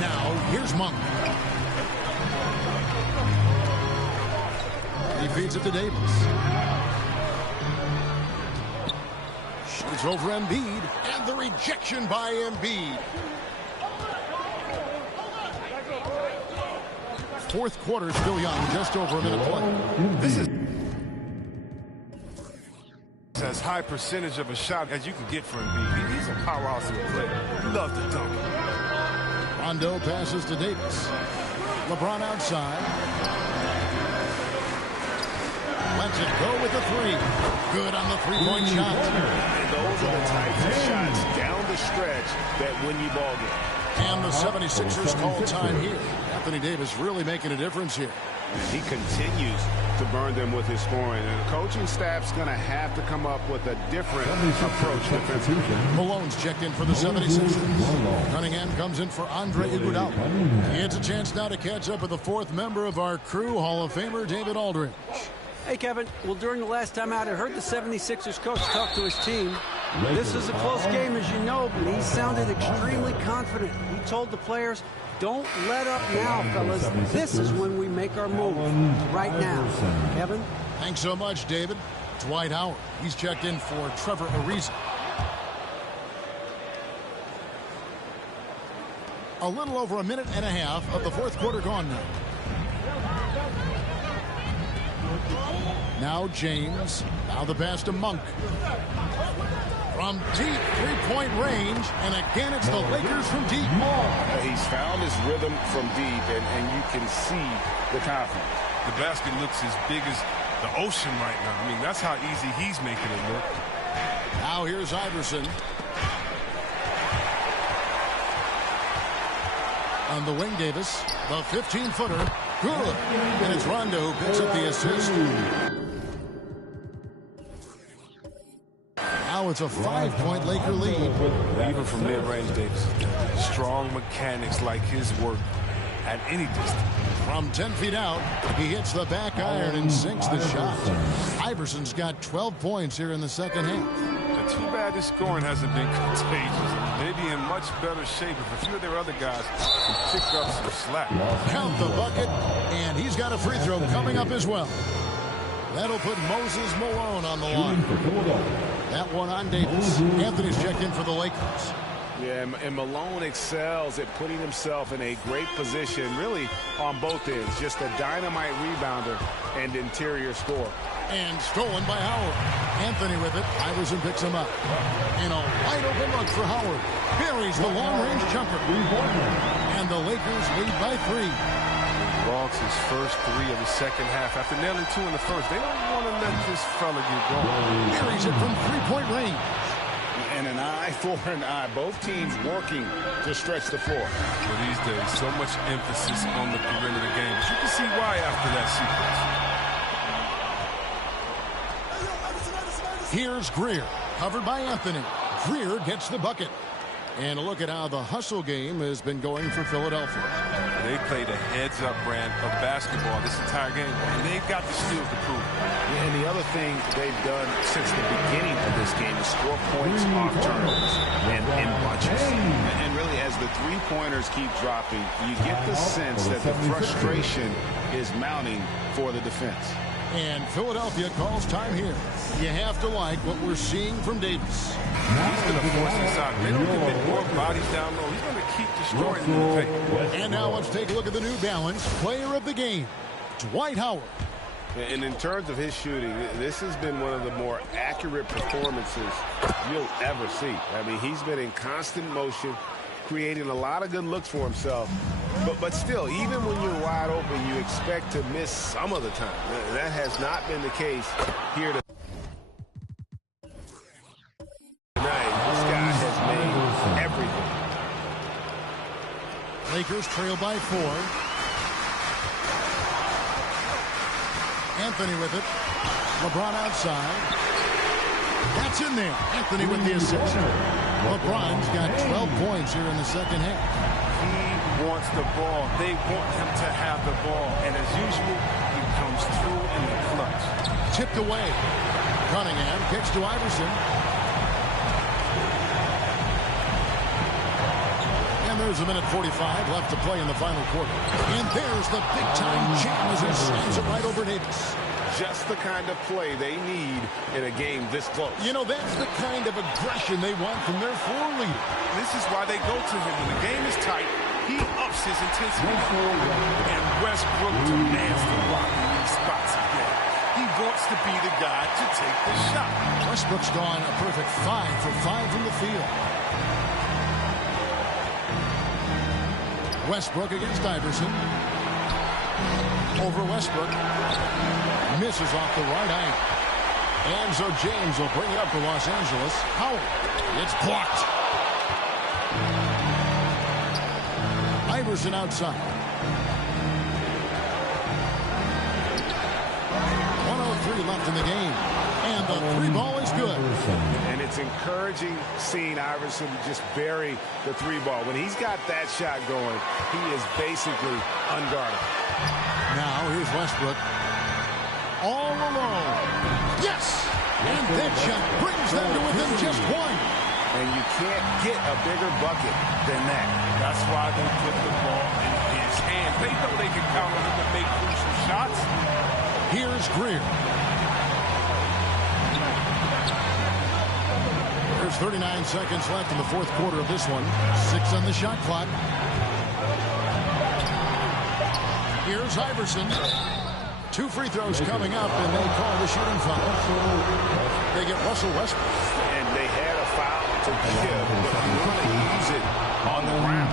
Now, here's Monk. He feeds it to Davis. Shoots over Embiid, and the rejection by Embiid. Fourth quarter still young, just over a minute play. This is as high percentage of a shot as you can get for Embiid. He's a powerhouse of a player. Love to dunk. Rondo passes to Davis. LeBron outside. Lets it go with the 3. Good on the three-point shot. And those are the types of shots down the stretch that win you ball games. And the 76ers call time here. Anthony Davis really making a difference here. And he continues to burn them with his scoring. And the coaching staff's going to have to come up with a different approach defensively. Malone's checked in for the 76ers. Cunningham comes in for Andre Iguodala. He has a chance now to catch up with the 4th member of our crew, Hall of Famer David Aldridge. Hey, Kevin. Well, during the last time out, I heard the 76ers coach talk to his team. This is a close game, as you know, but he sounded extremely confident. He told the players, don't let up now, fellas. This is when we make our move. Right now. Kevin? Thanks so much, David. Dwight Howard. He's checked in for Trevor Ariza. A little over a minute and a half of the fourth quarter gone now. Now James. Now the pass to Monk. From deep three-point range, and again it's the Lakers from deep. He's found his rhythm from deep, and you can see the confidence. The basket looks as big as the ocean right now. I mean, that's how easy he's making it look. Now here's Iverson. On the wing, Davis. The 15-footer. Good. And it's Rondo who picks up the assist. Now it's a 5-point Laker lead. Even from mid-range, Davis. Strong mechanics like his work at any distance. From 10 feet out, he hits the back iron and sinks the shot. Iverson's got 12 points here in the second half. Too bad his scoring hasn't been contagious. They'd be in much better shape if a few of their other guys could pick up some slack. Count the bucket, and he's got a free throw coming up as well. That'll put Moses Malone on the line. That one on Davis. Anthony's checked in for the Lakers. Yeah, and Malone excels at putting himself in a great position, really on both ends. Just a dynamite rebounder and interior scorer. And stolen by Howard. Anthony with it. Iverson picks him up. And a wide open look for Howard. Buries the long-range jumper. And the Lakers lead by 3. Logs his first 3 of the second half after nailing 2 in the first. They don't want to let this fella get going. Buries it from 3-point range. And an eye for an eye. Both teams working to stretch the floor. For these days, so much emphasis on the perimeter game. But you can see why after that sequence. Here's Greer, covered by Anthony. Greer gets the bucket. And a look at how the hustle game has been going for Philadelphia. They played a heads-up brand of basketball this entire game, and they've got the skills to prove it. Yeah, and the other thing they've done since the beginning of this game is score points off turnovers and in bunches. And really, as the three-pointers keep dropping, you get the sense that the frustration is mounting for the defense. And Philadelphia calls time here. You have to like what we're seeing from Davis. He's going to force inside. They don't commit more bodies down low. He's going to keep destroying them in the paint. And now let's take a look at the New Balance player of the game, Dwight Howard. And in terms of his shooting, this has been one of the more accurate performances you'll ever see. I mean, he's been in constant motion, creating a lot of good looks for himself. But still, even when you're wide open, you expect to miss some of the time. That has not been the case here tonight. This guy has made everything. Lakers trail by 4. Anthony with it. LeBron outside. That's in there. Anthony with the assist. LeBron's got 12 points here in the second half. He wants the ball. They want him to have the ball. And as usual, he comes through in the clutch. Tipped away. Cunningham kicks to Iverson. And there's a minute 45 left to play in the final quarter. And there's the big-time jam as he slams it right over Davis. Just the kind of play they need in a game this close. You know, that's the kind of aggression they want from their floor leader. This is why they go to him. When the game is tight, he ups his intensity. And Westbrook demands the rock in these spots again. He wants to be the guy to take the shot. Westbrook's gone a perfect 5 for 5 from the field. Westbrook against Iverson. Over Westbrook. Misses off the right eye. And so James will bring it up to Los Angeles. Howard. It's blocked. Iverson outside. 1:03 left in the game. And the 3 ball is good. And it's encouraging seeing Iverson just bury the 3 ball. When he's got that shot going, he is basically unguardable. Now here's Westbrook. All alone. Yes! And that shot brings them to within just 1. And you can't get a bigger bucket than that. That's why they put the ball in his hands. They know they can count on him to make crucial shots. Here's Greer. There's 39 seconds left in the fourth quarter of this one. 6 on the shot clock. Here's Iverson. 2 free throws coming up, and they call the shooting foul. They get Russell Westbrook. And they had a foul to give, but you want to use it on the ground.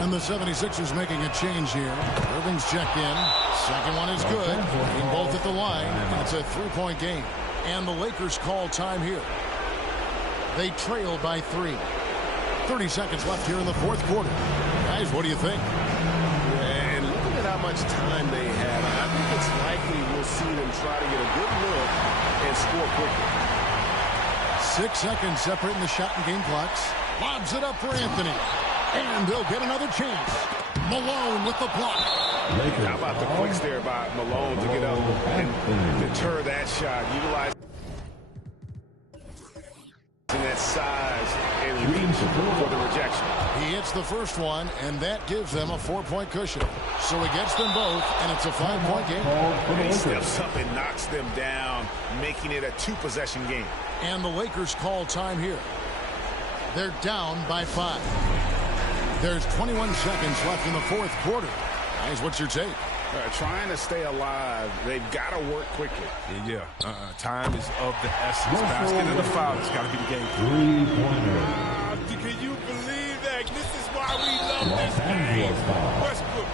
And the 76ers making a change here. Irving's checked in. Second one is good. Hitting both at the line. And it's a 3-point game. And the Lakers call time here. They trail by 3. 30 seconds left here in the fourth quarter. Guys, what do you think? And looking at how much time they have, I think it's likely we'll see them try to get a good look and score quickly. 6 seconds separating the shot and game clocks. Lobs it up for Anthony. And they'll get another chance. Malone with the block. How about the quicks there by Malone to get up and deter that shot? Utilize that size and reach for the rejection. He hits the first one, and that gives them a 4-point cushion. So he gets them both, and it's a 5-point game. He steps up and knocks them down, making it a 2-possession game. And the Lakers call time here. They're down by 5. There's 21 seconds left in the fourth quarter. Guys, what's your take? Trying to stay alive, they've got to work quickly. Yeah. Time is of the essence. Basket and the foul has got to be the game. Can you believe that? This is why we love this game. Westbrook.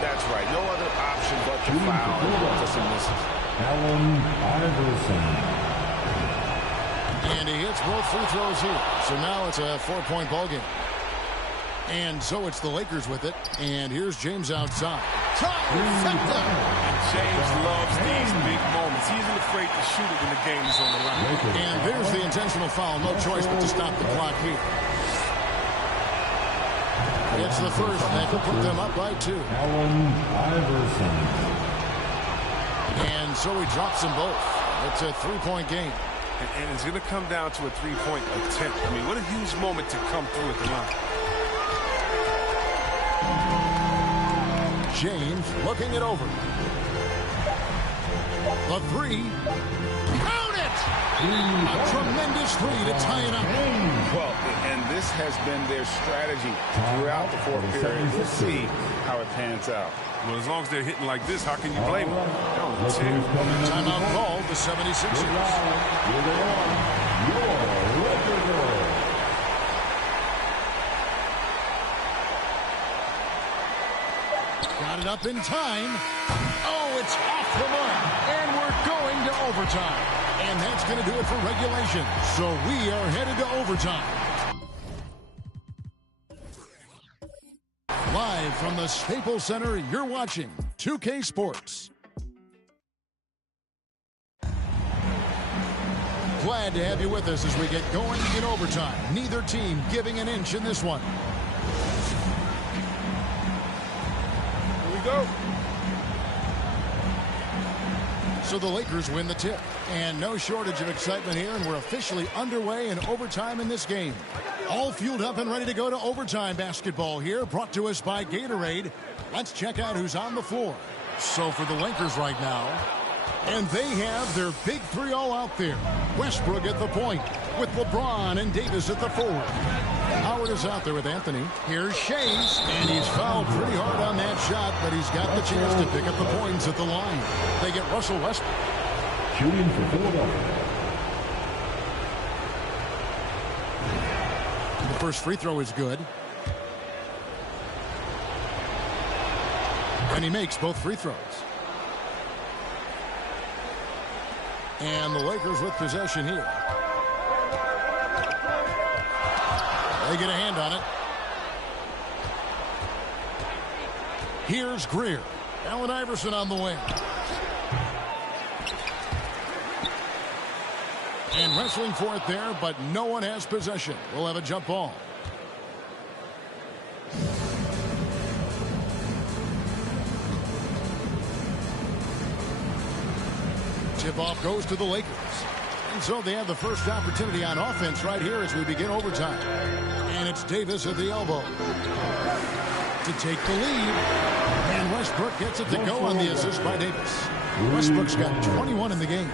That's right. No other option but to foul and just some misses. Allen Iverson. And he hits both free throws here. So now it's a 4-point ball game. And so it's the Lakers with it. And here's James outside. James loves these big moments. He isn't afraid to shoot it when the game is on the line. And there's the intentional foul. No choice but to stop the clock here. It's the first that will put them up by 2. Allen Iverson. And so he drops them both. It's a 3-point game. And it's going to come down to a 3-point attempt. I mean, what a huge moment to come through at the line. James looking it over. The 3. Count it! A tremendous 3 to tie it up. Well, and this has been their strategy throughout the fourth period. We'll see how it pans out. Well, as long as they're hitting like this, how can you blame them? Timeout called the 76ers. Got it up in time. Oh, it's off the mark. And we're going to overtime. And that's going to do it for regulation. So we are headed to overtime. Live from the Staples Center, you're watching 2K Sports. Glad to have you with us as we get going in overtime. Neither team giving an inch in this one. Here we go. So the Lakers win the tip. And no shortage of excitement here, and we're officially underway in overtime in this game. All fueled up and ready to go to overtime basketball here, brought to us by Gatorade. Let's check out who's on the floor. So for the Lakers right now, and they have their big 3 all out there. Westbrook at the point, with LeBron and Davis at the forward. Howard is out there with Anthony. Here's Shays, and he's fouled pretty hard on that shot, but he's got the chance to pick up the points at the line. They get Russell Westbrook. Shooting for Philadelphia. The first free throw is good. And he makes both free throws. And the Lakers with possession here. They get a hand on it. Here's Greer. Allen Iverson on the wing. And wrestling for it there, but no one has possession. We'll have a jump ball. Tip-off goes to the Lakers. And so they have the first opportunity on offense right here as we begin overtime. And it's Davis at the elbow to take the lead. And Westbrook gets it to go on the assist by Davis. Westbrook's got 21 in the game.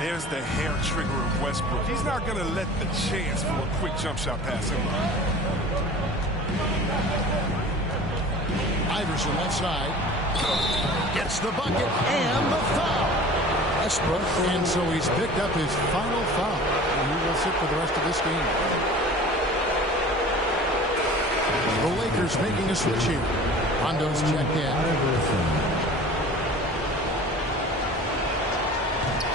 There's the hair trigger of Westbrook. He's not going to let the chance for a quick jump shot pass him. Iverson left side. Gets the bucket and the foul. Westbrook, and so he's picked up his final foul. And he will sit for the rest of this game. The Lakers making a switch here. Rondo's checked in.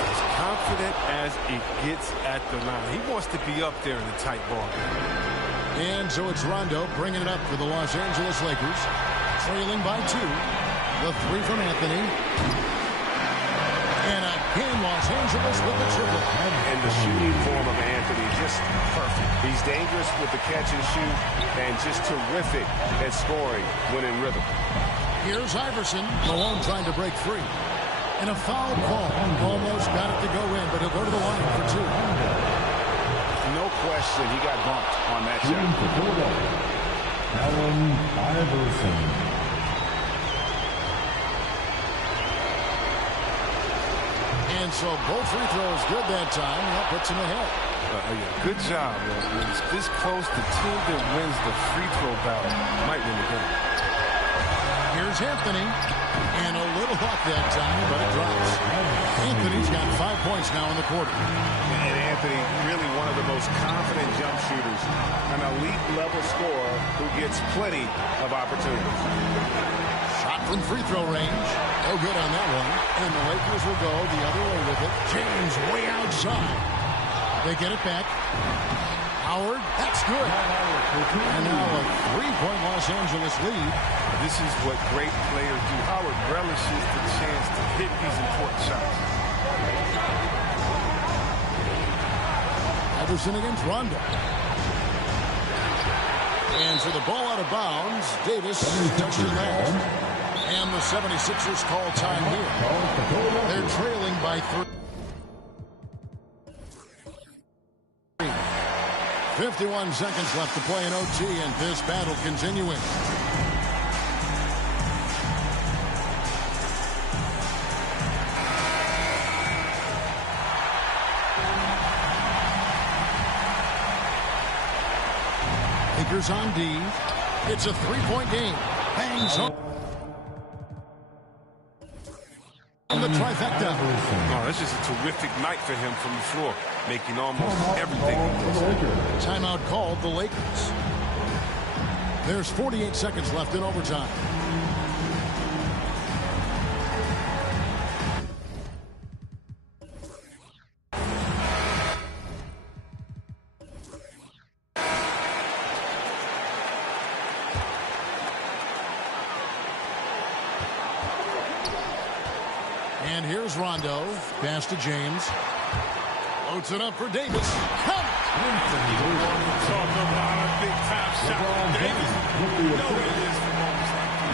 As confident as it gets at the line. He wants to be up there in the tight ball game. And so it's Rondo bringing it up for the Los Angeles Lakers. Trailing by 2. The 3 from Anthony. And again, Los Angeles with the triple. And the shooting form of Anthony, just perfect. He's dangerous with the catch and shoot, and just terrific at scoring when in rhythm. Here's Iverson. Malone trying to break free. And a foul call. Almost got it to go in, but he'll go to the line for 2. No question, he got bumped on that shot. Allen Iverson. And so both free throws good that time. That puts him ahead. Yeah, good job. When it's this close, the team that wins the free throw battle might win the game. Here's Anthony. And a little luck that time, but it drops. Anthony's got 5 points now in the quarter. And Anthony, really one of the most confident jump shooters. An elite-level scorer who gets plenty of opportunities. Shot from free throw range. No good on that one. And the Lakers will go the other way with it. James way outside. They get it back. Howard, that's good. And now a 3-point Los Angeles lead. This is what great players do. Howard relishes the chance to hit these important shots. Iverson against Rondo. And so the ball out of bounds. Davis touched it last. And the 76ers call time here. They're trailing by 3. 51 seconds left to play in OT, and this battle continuing. Lakers on D. It's a 3-point game. Bangs home. The trifecta. Oh, that's just a terrific night for him from the floor, making almost everything he does. Timeout called the Lakers. There's 48 seconds left in overtime. And here's Rondo. Pass to James. Loads it up for Davis. Come! Talk about a big-time shot from Davis. You know what it is for moments like that.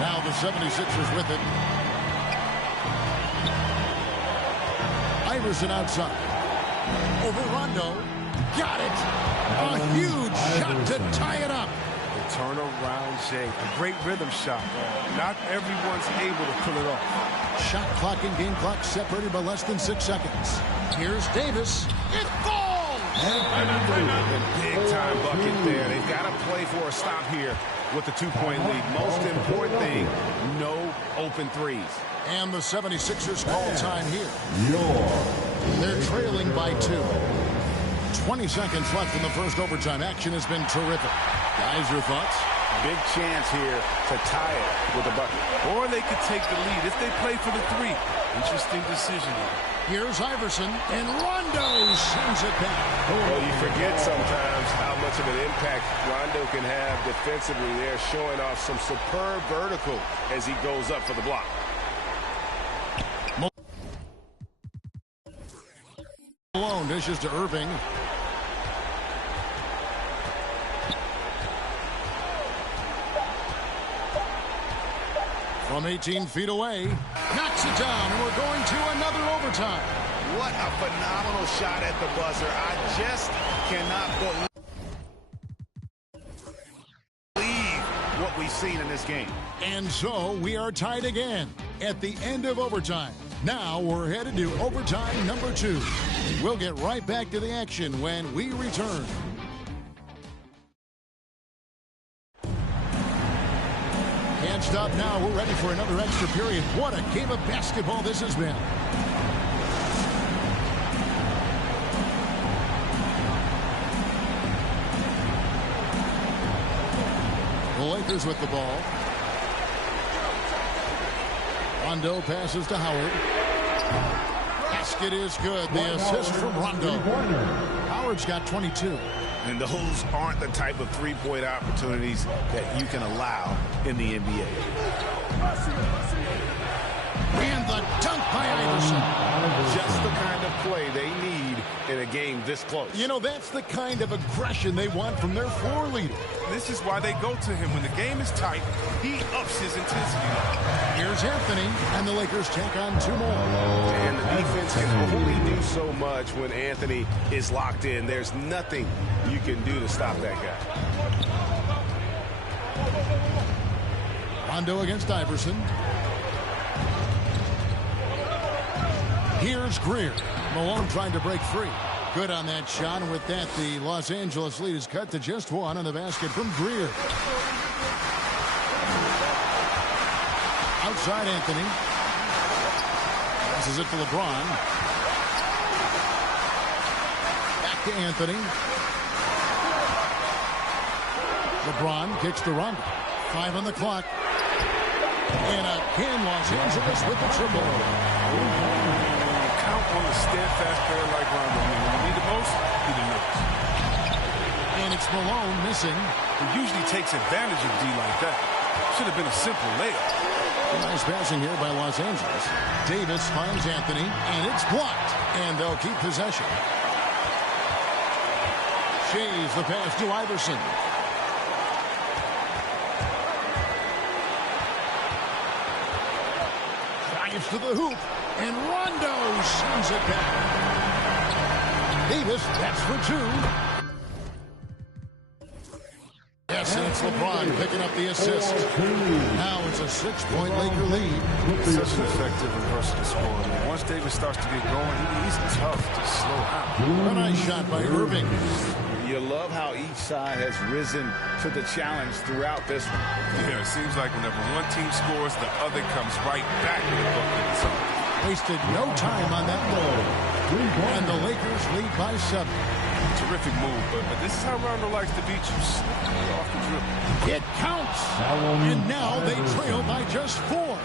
Now the 76ers with it. Iverson outside. Over Rondo. Got it! A huge shot to tie it up. The turnaround shake. A great rhythm shot. Not everyone's able to pull it off. Shot clock and game clock separated by less than 6 seconds. Here's Davis. It falls! Big-time bucket there. They've got to play for a stop here with the 2-point lead. Most important thing, no open threes. And the 76ers call time here. They're trailing by 2. 20 seconds left in the first overtime. Action has been terrific. Guys, your thoughts? Big chance here to tie it with a bucket. Or they could take the lead if they play for the 3. Interesting decision. Here's Iverson, and Rondo sends it back. Well, you forget sometimes how much of an impact Rondo can have defensively there, showing off some superb vertical as he goes up for the block. Malone dishes to Irving. From 18 feet away, knocks it down, and we're going to another overtime. What a phenomenal shot at the buzzer. I just cannot believe what we've seen in this game. And so we are tied again at the end of overtime. Now we're headed to overtime number 2. We'll get right back to the action when we return. Non-stop now. We're ready for another extra period. What a game of basketball this has been. The Lakers with the ball. Rondo passes to Howard. Basket is good. The assist from Rondo. Howard's got 22. And those aren't the type of three-point opportunities that you can allow in the NBA. And the dunk by Iverson. Just the kind of play they need in a game this close. You know, that's the kind of aggression they want from their floor leader. This is why they go to him. When the game is tight, he ups his intensity. Here's Anthony, and the Lakers take on 2 more. And the defense can only do so much when Anthony is locked in. There's nothing you can do to stop that guy. Rondo against Iverson. Here's Greer. Malone trying to break free. Good on that shot, and with that, the Los Angeles lead is cut to just 1 on the basket from Greer. Outside Anthony. Passes it to LeBron. Back to Anthony. LeBron kicks to Rondo. 5 on the clock. And again, Los Angeles with the triple. Count on a steadfast player like Rondo. I mean, when you need the most, he delivers. And it's Malone missing. He usually takes advantage of D like that. Should have been a simple layup. Nice passing here by Los Angeles. Davis finds Anthony, and it's blocked. And they'll keep possession. Shays the pass to Iverson. Drives to the hoop, and Rondo sends it back. Davis, that's for 2. Yes, and it's LeBron picking up the assist. Now it's a 6-point Laker lead. Such an effective and versatile scorer. Once Davis starts to get going, he's tough to slow down. A nice shot by Irving. You love how each side has risen to the challenge throughout this one. Yeah, it seems like whenever one team scores, the other comes right back with a bucket of its own. Wasted no time on that goal. And the Lakers lead by 7. Terrific move, but this is how Rondo likes to beat you. Slip off the dribble. It counts. And now they trail by just 4.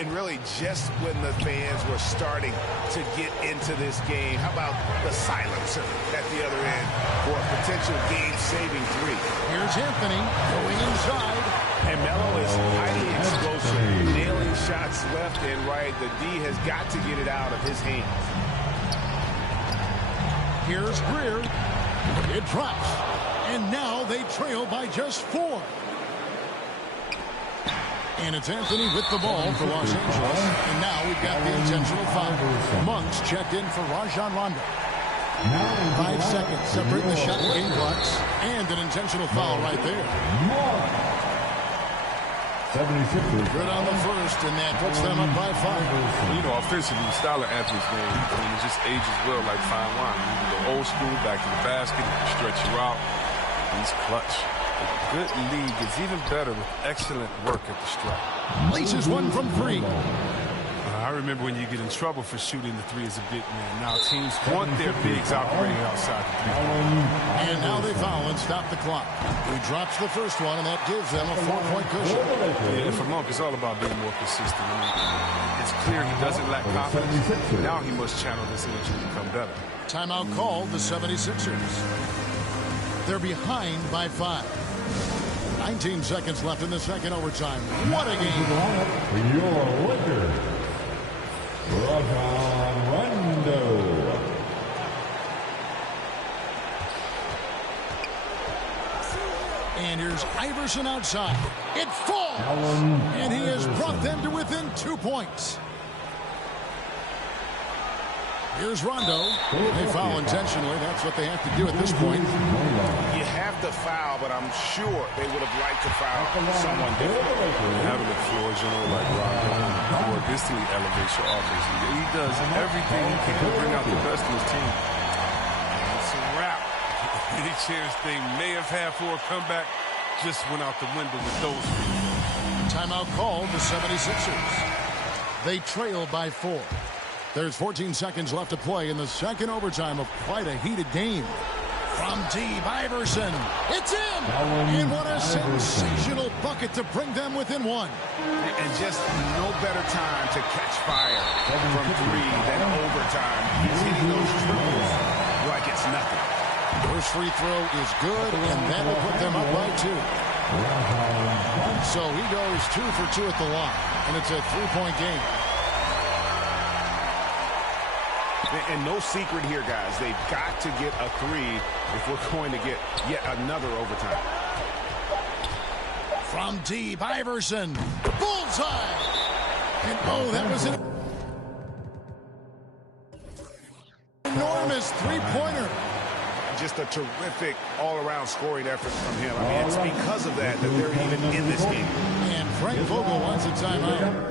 And really, just when the fans were starting to get into this game, how about the silencer at the other end for a potential game-saving 3? Here's Anthony going inside. And Melo is highly explosive, nailing shots left and right. The D has got to get it out of his hands. Here's Greer. It drops. And now they trail by just 4. And it's Anthony with the ball for Los Angeles. And now we've got the intentional foul. Monks checked in for Rajon Rondo. 5 seconds separate the shot and game clocks. And an intentional foul right there. 76ers. Good on the first, and that puts them up by 5. You know, offensively, the style of Anthony's game, I mean, it just ages well like fine wine. You can go old school, back to the basket, stretch you out. He's clutch. A good league is even better with excellent work at the stripe. Laces one from 3. I remember when you get in trouble for shooting the 3 as a big man. Now teams want their bigs operating outside the 3. And now they foul and stop the clock. He drops the first one, and that gives them a 4-point cushion. Yeah, for Monk, it's all about being more consistent. I mean, it's clear he doesn't lack confidence. Now he must channel this energy to become better. Timeout called the 76ers. They're behind by 5. 19 seconds left in the second overtime. What a game. Your winner, Rajon Rondo. And here's Iverson outside. It falls. And he has brought them to within 2 points. Here's Rondo. They foul intentionally. That's what they have to do at this point. You have to foul, but I'm sure they would have liked to foul someone different. Having a floor general like Rondo instantly elevates your offense. He does everything he can to bring out the best in his team. It's a wrap. Any chance they may have had for a comeback just went out the window with those. timeout called the 76ers. They trail by 4. There's 14 seconds left to play in the second overtime of quite a heated game. From deep, Iverson. It's in! And what a sensational bucket to bring them within 1. And just no better time to catch fire from 3 than overtime. He's hitting those triples like it's nothing. First free throw is good, and that will put them up by 2. So he goes 2 for 2 at the line, and it's a 3-point game. And no secret here, guys. They've got to get a 3 if we're going to get yet another overtime. From deep, Iverson. Bullseye! And oh, that was an enormous three-pointer. Just a terrific all-around scoring effort from him. I mean, it's because of that they're even in this game. And Frank Vogel wants a timeout.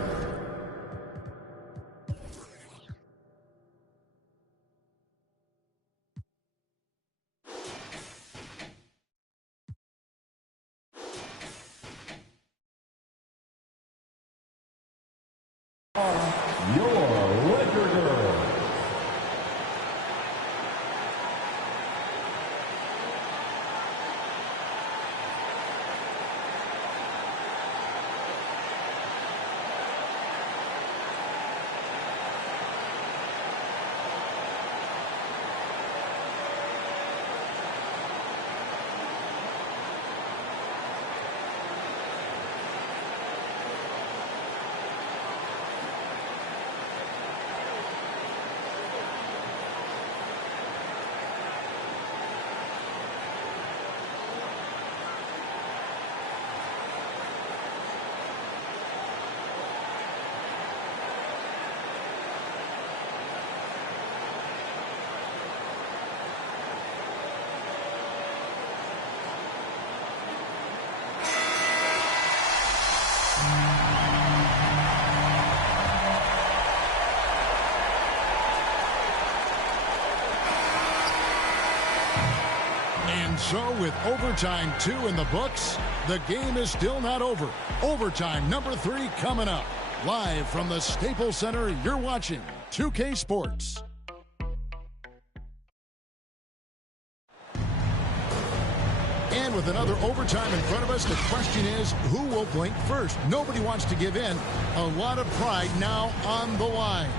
Your Laker Girl. So with overtime 2 in the books, the game is still not over. Overtime number 3 coming up. Live from the Staples Center, you're watching 2K Sports. And with another overtime in front of us, the question is, who will blink first? Nobody wants to give in. A lot of pride now on the line.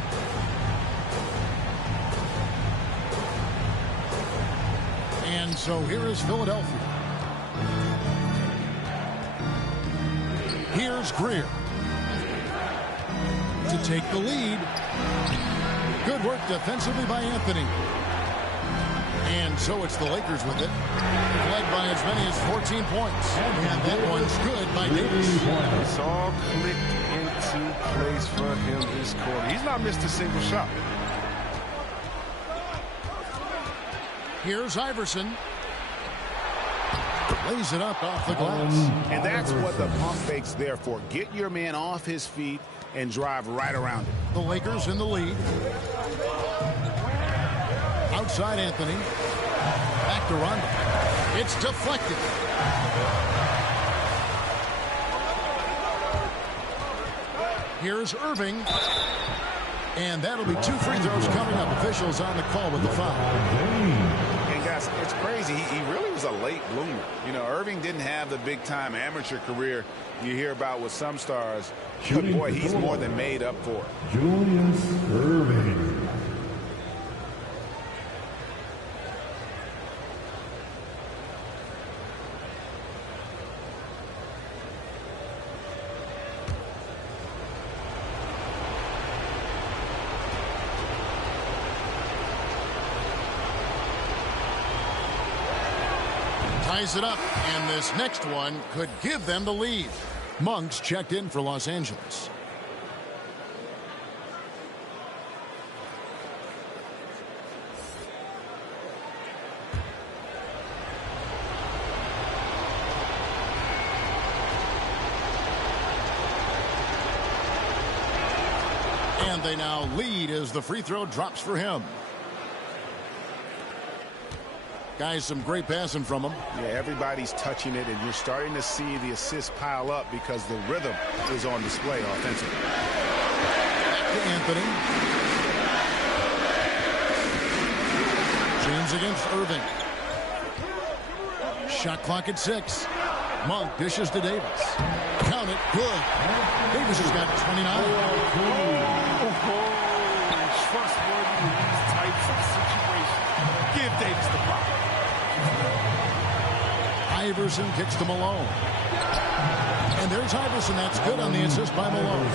And so here is Philadelphia. Here's Greer to take the lead. Good work defensively by Anthony. And so it's the Lakers with it. Led by as many as 14 points. And that one's good by Davis. It's all clicked into place for him this quarter. He's not missed a single shot. Here's Iverson. Lays it up off the glass. And that's what the pump fake's there for. Get your man off his feet and drive right around it. The Lakers in the lead. Outside Anthony. Back to Rondo. It's deflected. Here's Irving. And that'll be 2 free throws coming up. Officials on the call with the foul. And guys, it's crazy. He really was a late bloomer. You know, Irving didn't have the big-time amateur career you hear about with some stars. But boy, he's more than made up for it. Julius Irving. Ties it up, and this next one could give them the lead. Monks checked in for Los Angeles. And they now lead as the free throw drops for him. Guys, some great passing from him. Yeah, everybody's touching it, and you're starting to see the assists pile up because the rhythm is on display offensively. Back to Anthony. James against Irving. Shot clock at 6. Monk dishes to Davis. Count it. Good. Davis has got 29. Trustworthy in these types of situations. Give Davis the ball. Iverson kicks to Malone. And there's Iverson. That's good on the assist by Malone.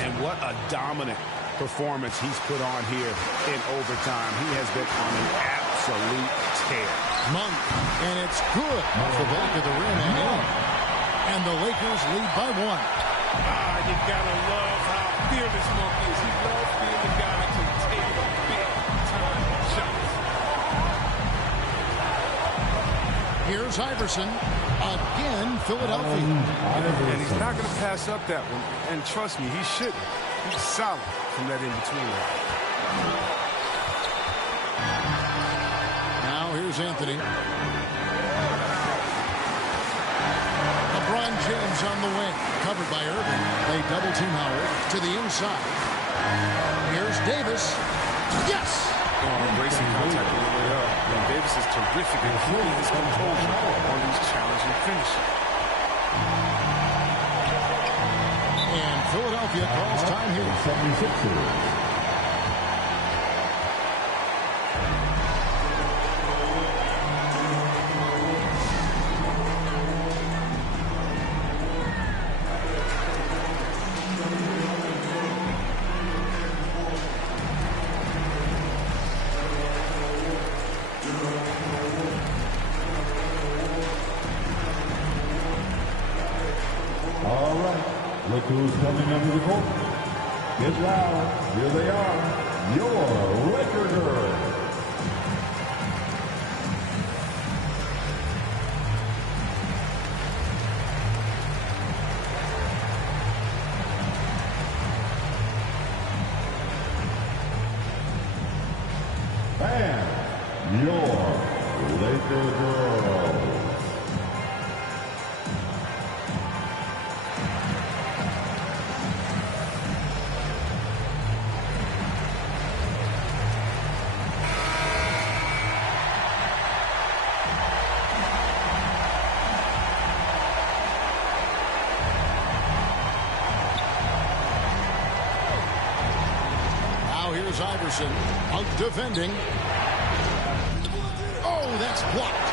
And what a dominant performance he's put on here in overtime. He has been on an absolute tear. Monk, and it's good off the back of the rim and in. And the Lakers lead by 1. You gotta love how fearless Monk is. He loves being the guy to take big-time shots. Here's Iverson. Again, Philadelphia. And he's not going to pass up that one. And trust me, he shouldn't. He's solid from that in-between. Now here's Anthony. LeBron James on the wing. Covered by Irving. They double-team Howard to the inside. Here's Davis. Yes! Embracing contact on the way up. And Davis is terrific in keeping his composure on these challenging finishes. And Philadelphia calls time here. 76ers. All right, look who's coming under the court. Get loud, here they are, your Laker girls. And your Laker girls. Iverson out defending. Oh, that's blocked.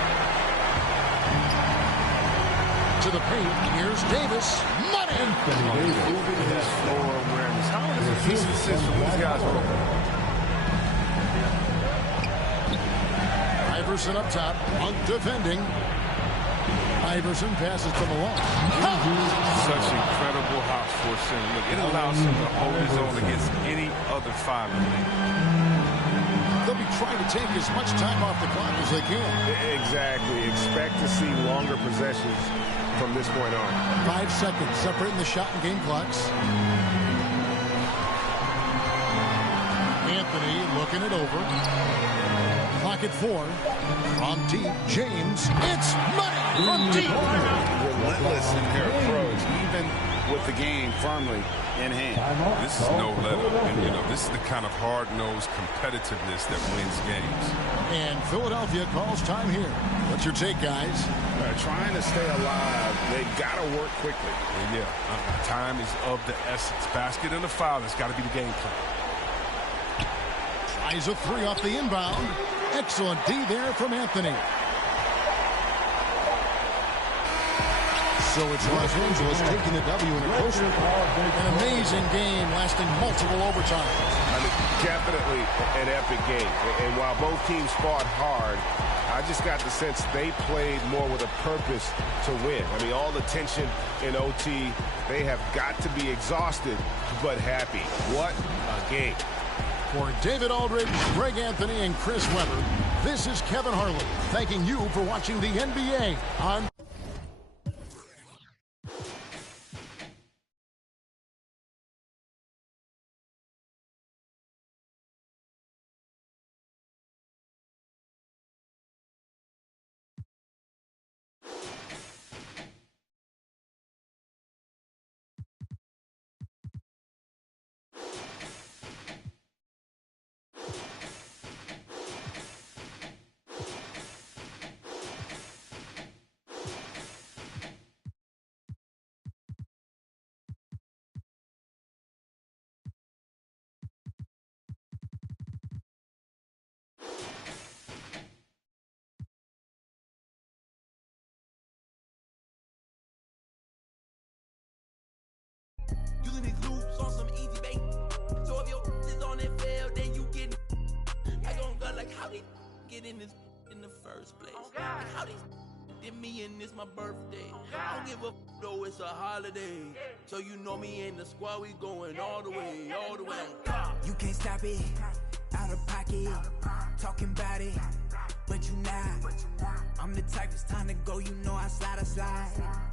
To the paint. Here's Davis. Money. Moving his floor awareness. How does a piece of assist from these guys are open? Iverson up top. Monk defending. Iverson passes to Malone. Such incredible hops for a center. Look, it allows him to hold his own against any other five in the league. They'll be trying to take as much time off the clock as they can. Exactly. Expect to see longer possessions from this point on. 5 seconds separating the shot and game clocks. Anthony looking it over. Clock at 4. From deep, James. It's money from deep. Relentless in their approach, even with the game firmly in hand. This is no let-up, and this is the kind of hard-nosed competitiveness that wins games. And Philadelphia calls time here. What's your take, guys? Trying to stay alive. They've got to work quickly. Time is of the essence. Basket and a foul. That's got to be the game plan. Tries a 3 off the inbound. Excellent D there from Anthony. So it's Los Angeles taking the W in a closer. An amazing game lasting multiple overtimes. Definitely an epic game. And while both teams fought hard, I just got the sense they played more with a purpose to win. I mean, all the tension in OT, they have got to be exhausted, but happy. What a game. For David Aldridge, Greg Anthony, and Chris Webber, this is Kevin Harlan thanking you for watching the NBA on Using these loops on some easy bait. So if your is on that fail, then you get I gon' go like how they get in this in the first place. Like how they did me and it's my birthday. I don't give a though it's a holiday. So you know me and the squad, we going all the way, all the way. You can't stop it, out of pocket, talking about it, but you not. I'm the type, it's time to go, you know I slide.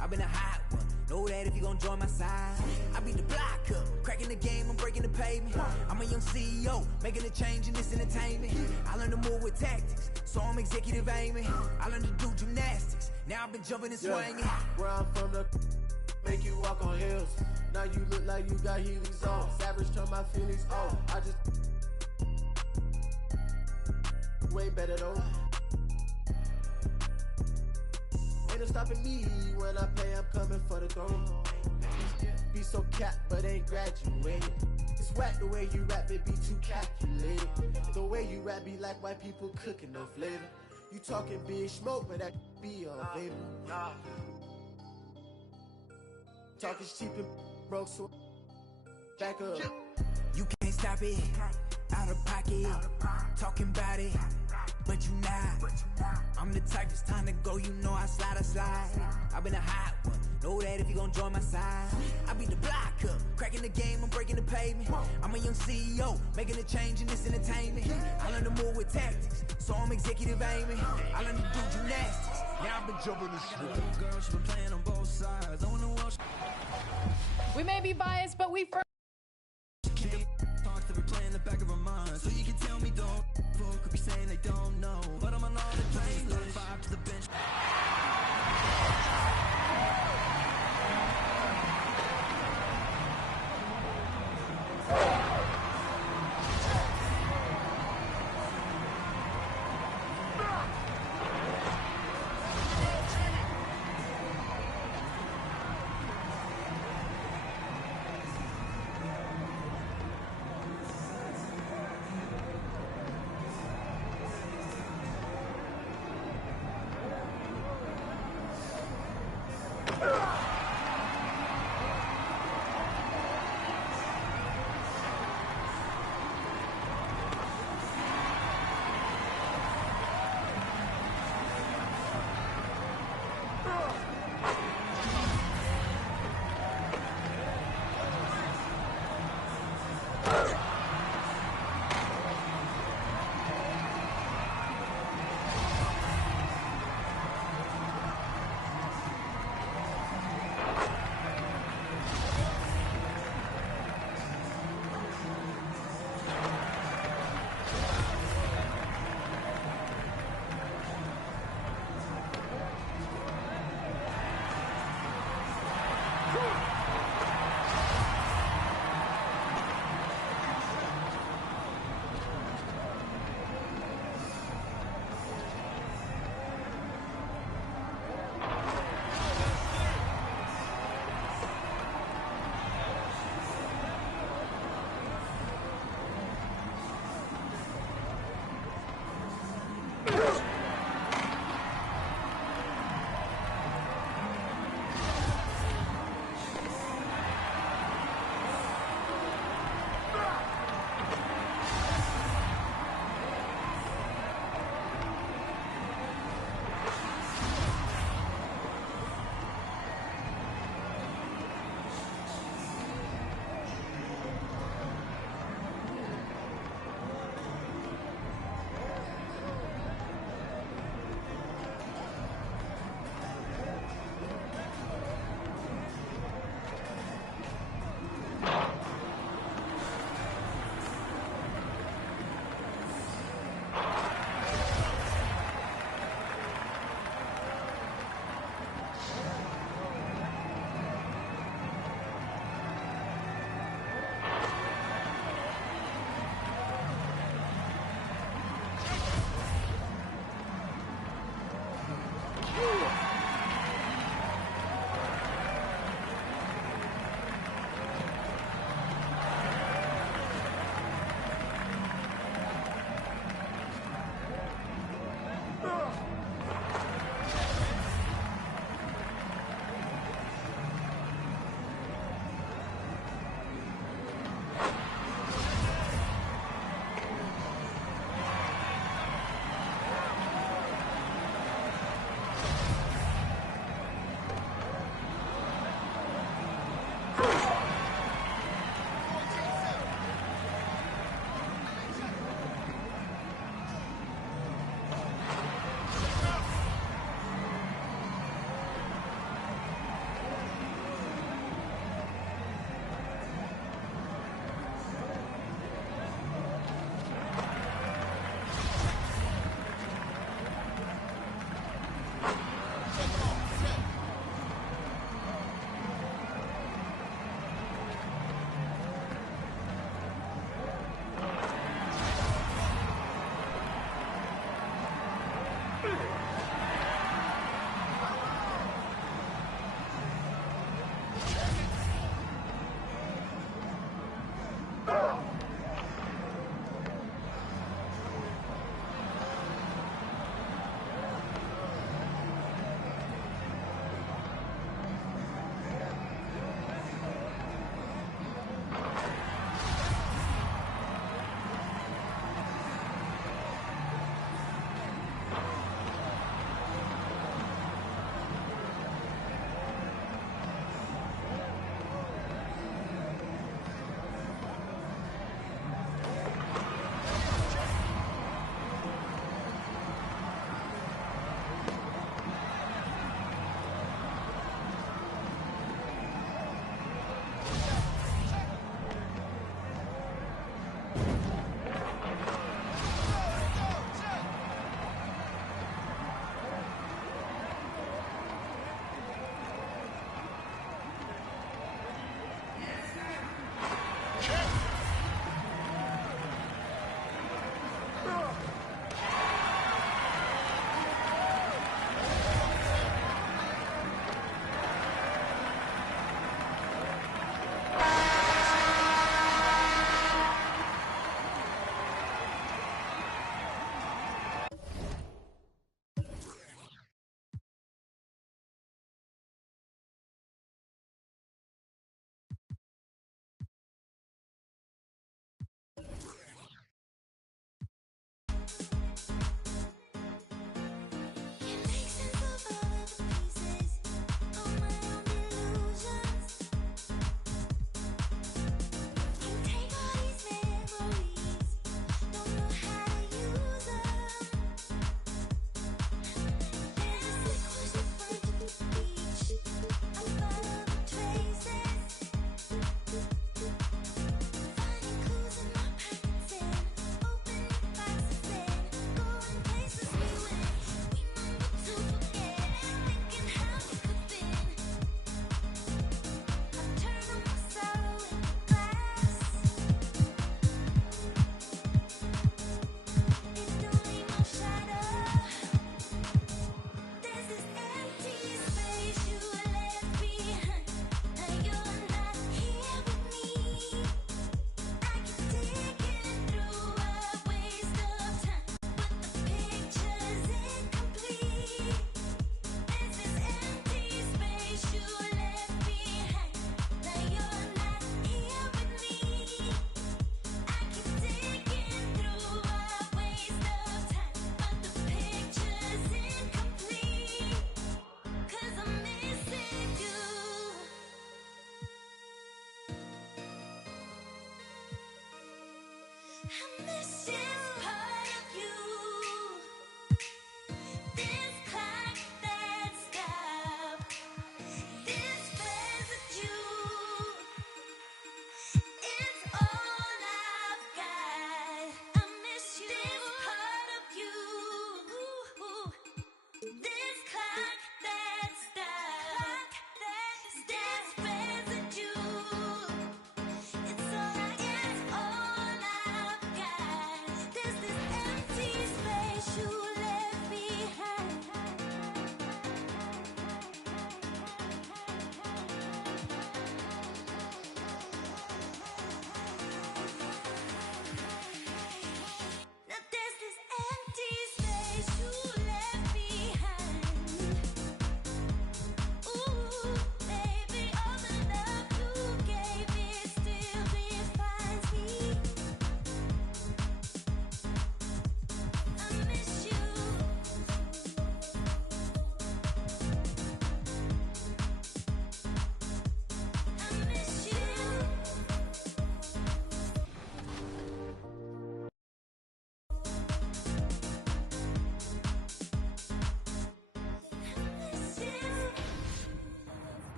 I've been a hot one, know that if you gon' join my side. I beat the block up, cracking the game, I'm breaking the pavement. I'm a young CEO, making a change in this entertainment. I learned to move with tactics, so I'm executive aiming. I learned to do gymnastics, now I've been jumping and swinging. Where I'm from, the make you walk on hills. Now you look like you got Heelys on. Savage turn my feelings off. I just way better though. Ain't no stopping me when I play, I'm coming for the throne. Be so capped, but ain't graduated. It's whack the way you rap, it be too calculated. The way you rap be like white people cooking no flavor. You talking big smoke, but that be on vapor. Talking cheap and broke, so back up. You can't stop it, out of pocket, talking about it, but you not. I'm the type, it's time to go, you know I slide. I've been a hot one, know that if you gon' join my side. I beat the block up, cracking the game, I'm breaking the pavement. I'm a young CEO, making a change in this entertainment. I learned to move with tactics, so I'm executive aiming. I learned to do gymnastics, now I've been jumping the shit. Girl, she been playing on both sides. I wanna watch. We may be biased, but we first. Talks that we play in the back of our minds. So you can tell me don't fuck, could be saying they don't know. But I'm on all the playlist. 5 to the bench.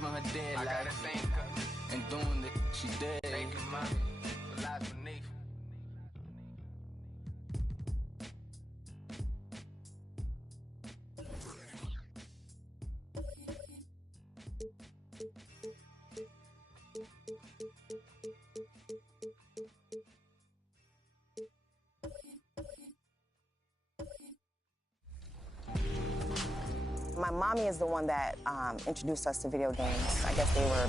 Her dead life and doing it, she dead. Thinking my life beneath. My mommy is the one that introduced us to video games. I guess they were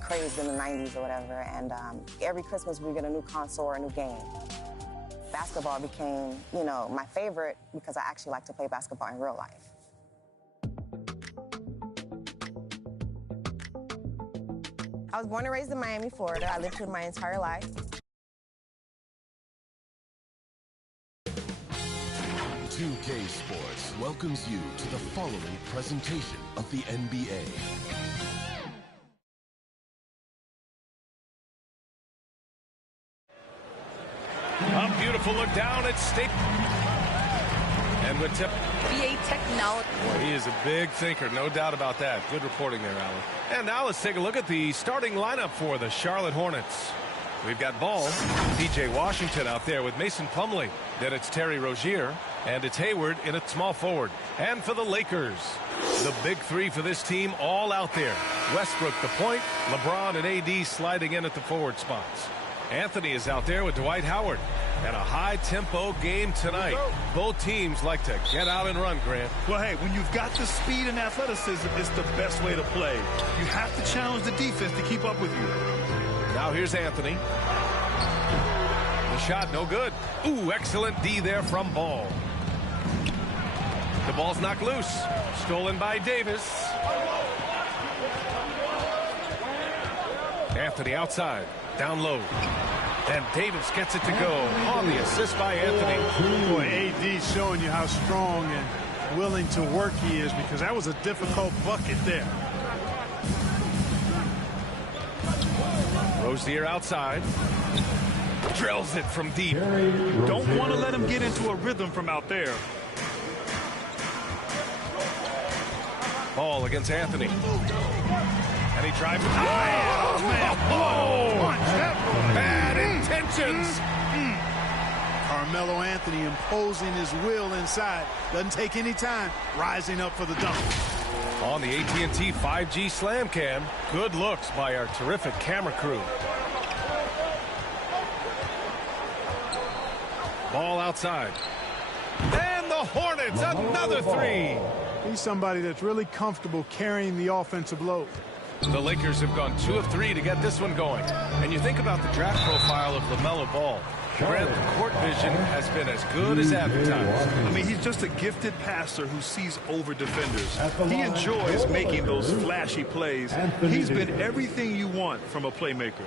crazed in the 90s or whatever, and every Christmas we get a new console or a new game. Basketball became, you know, my favorite because I actually like to play basketball in real life. I was born and raised in Miami, Florida. I lived here my entire life. K Sports welcomes you to the following presentation of the NBA. A beautiful look down at State. And with tip. NBA technology. Boy, he is a big thinker, no doubt about that. Good reporting there, Alan. And now let's take a look at the starting lineup for the Charlotte Hornets. We've got Ball, P.J. Washington out there with Mason Plumlee. Then it's Terry Rozier, and it's Hayward in at small forward. And for the Lakers, the big three for this team all out there. Westbrook the point, LeBron and A.D. sliding in at the forward spots. Anthony is out there with Dwight Howard. And a high-tempo game tonight. Both teams like to get out and run, Grant. Well, hey, when you've got the speed and athleticism, it's the best way to play. You have to challenge the defense to keep up with you. Now here's Anthony. The shot no good. Ooh, excellent D there from Ball. The ball's knocked loose. Stolen by Davis. Anthony outside. Down low. And Davis gets it to go on the assist by Anthony. Boy, AD showing you how strong and willing to work he is, because that was a difficult bucket there. Rozier outside. Drills it from deep. Don't want to let him get into a rhythm from out there. Ball against Anthony. And he drives. Oh, man. Oh, bad intentions. Carmelo Anthony imposing his will inside. Doesn't take any time. Rising up for the dunk. On the AT&T 5G Slam Cam. Good looks by our terrific camera crew. Ball outside. And the Hornets, another three. He's somebody that's really comfortable carrying the offensive load. The Lakers have gone 2 of 3 to get this one going. And you think about the draft profile of LaMelo Ball. Grant, court vision has been as good as advertised. I mean, he's just a gifted passer who sees over defenders. He enjoys making those flashy plays. He's been everything you want from a playmaker.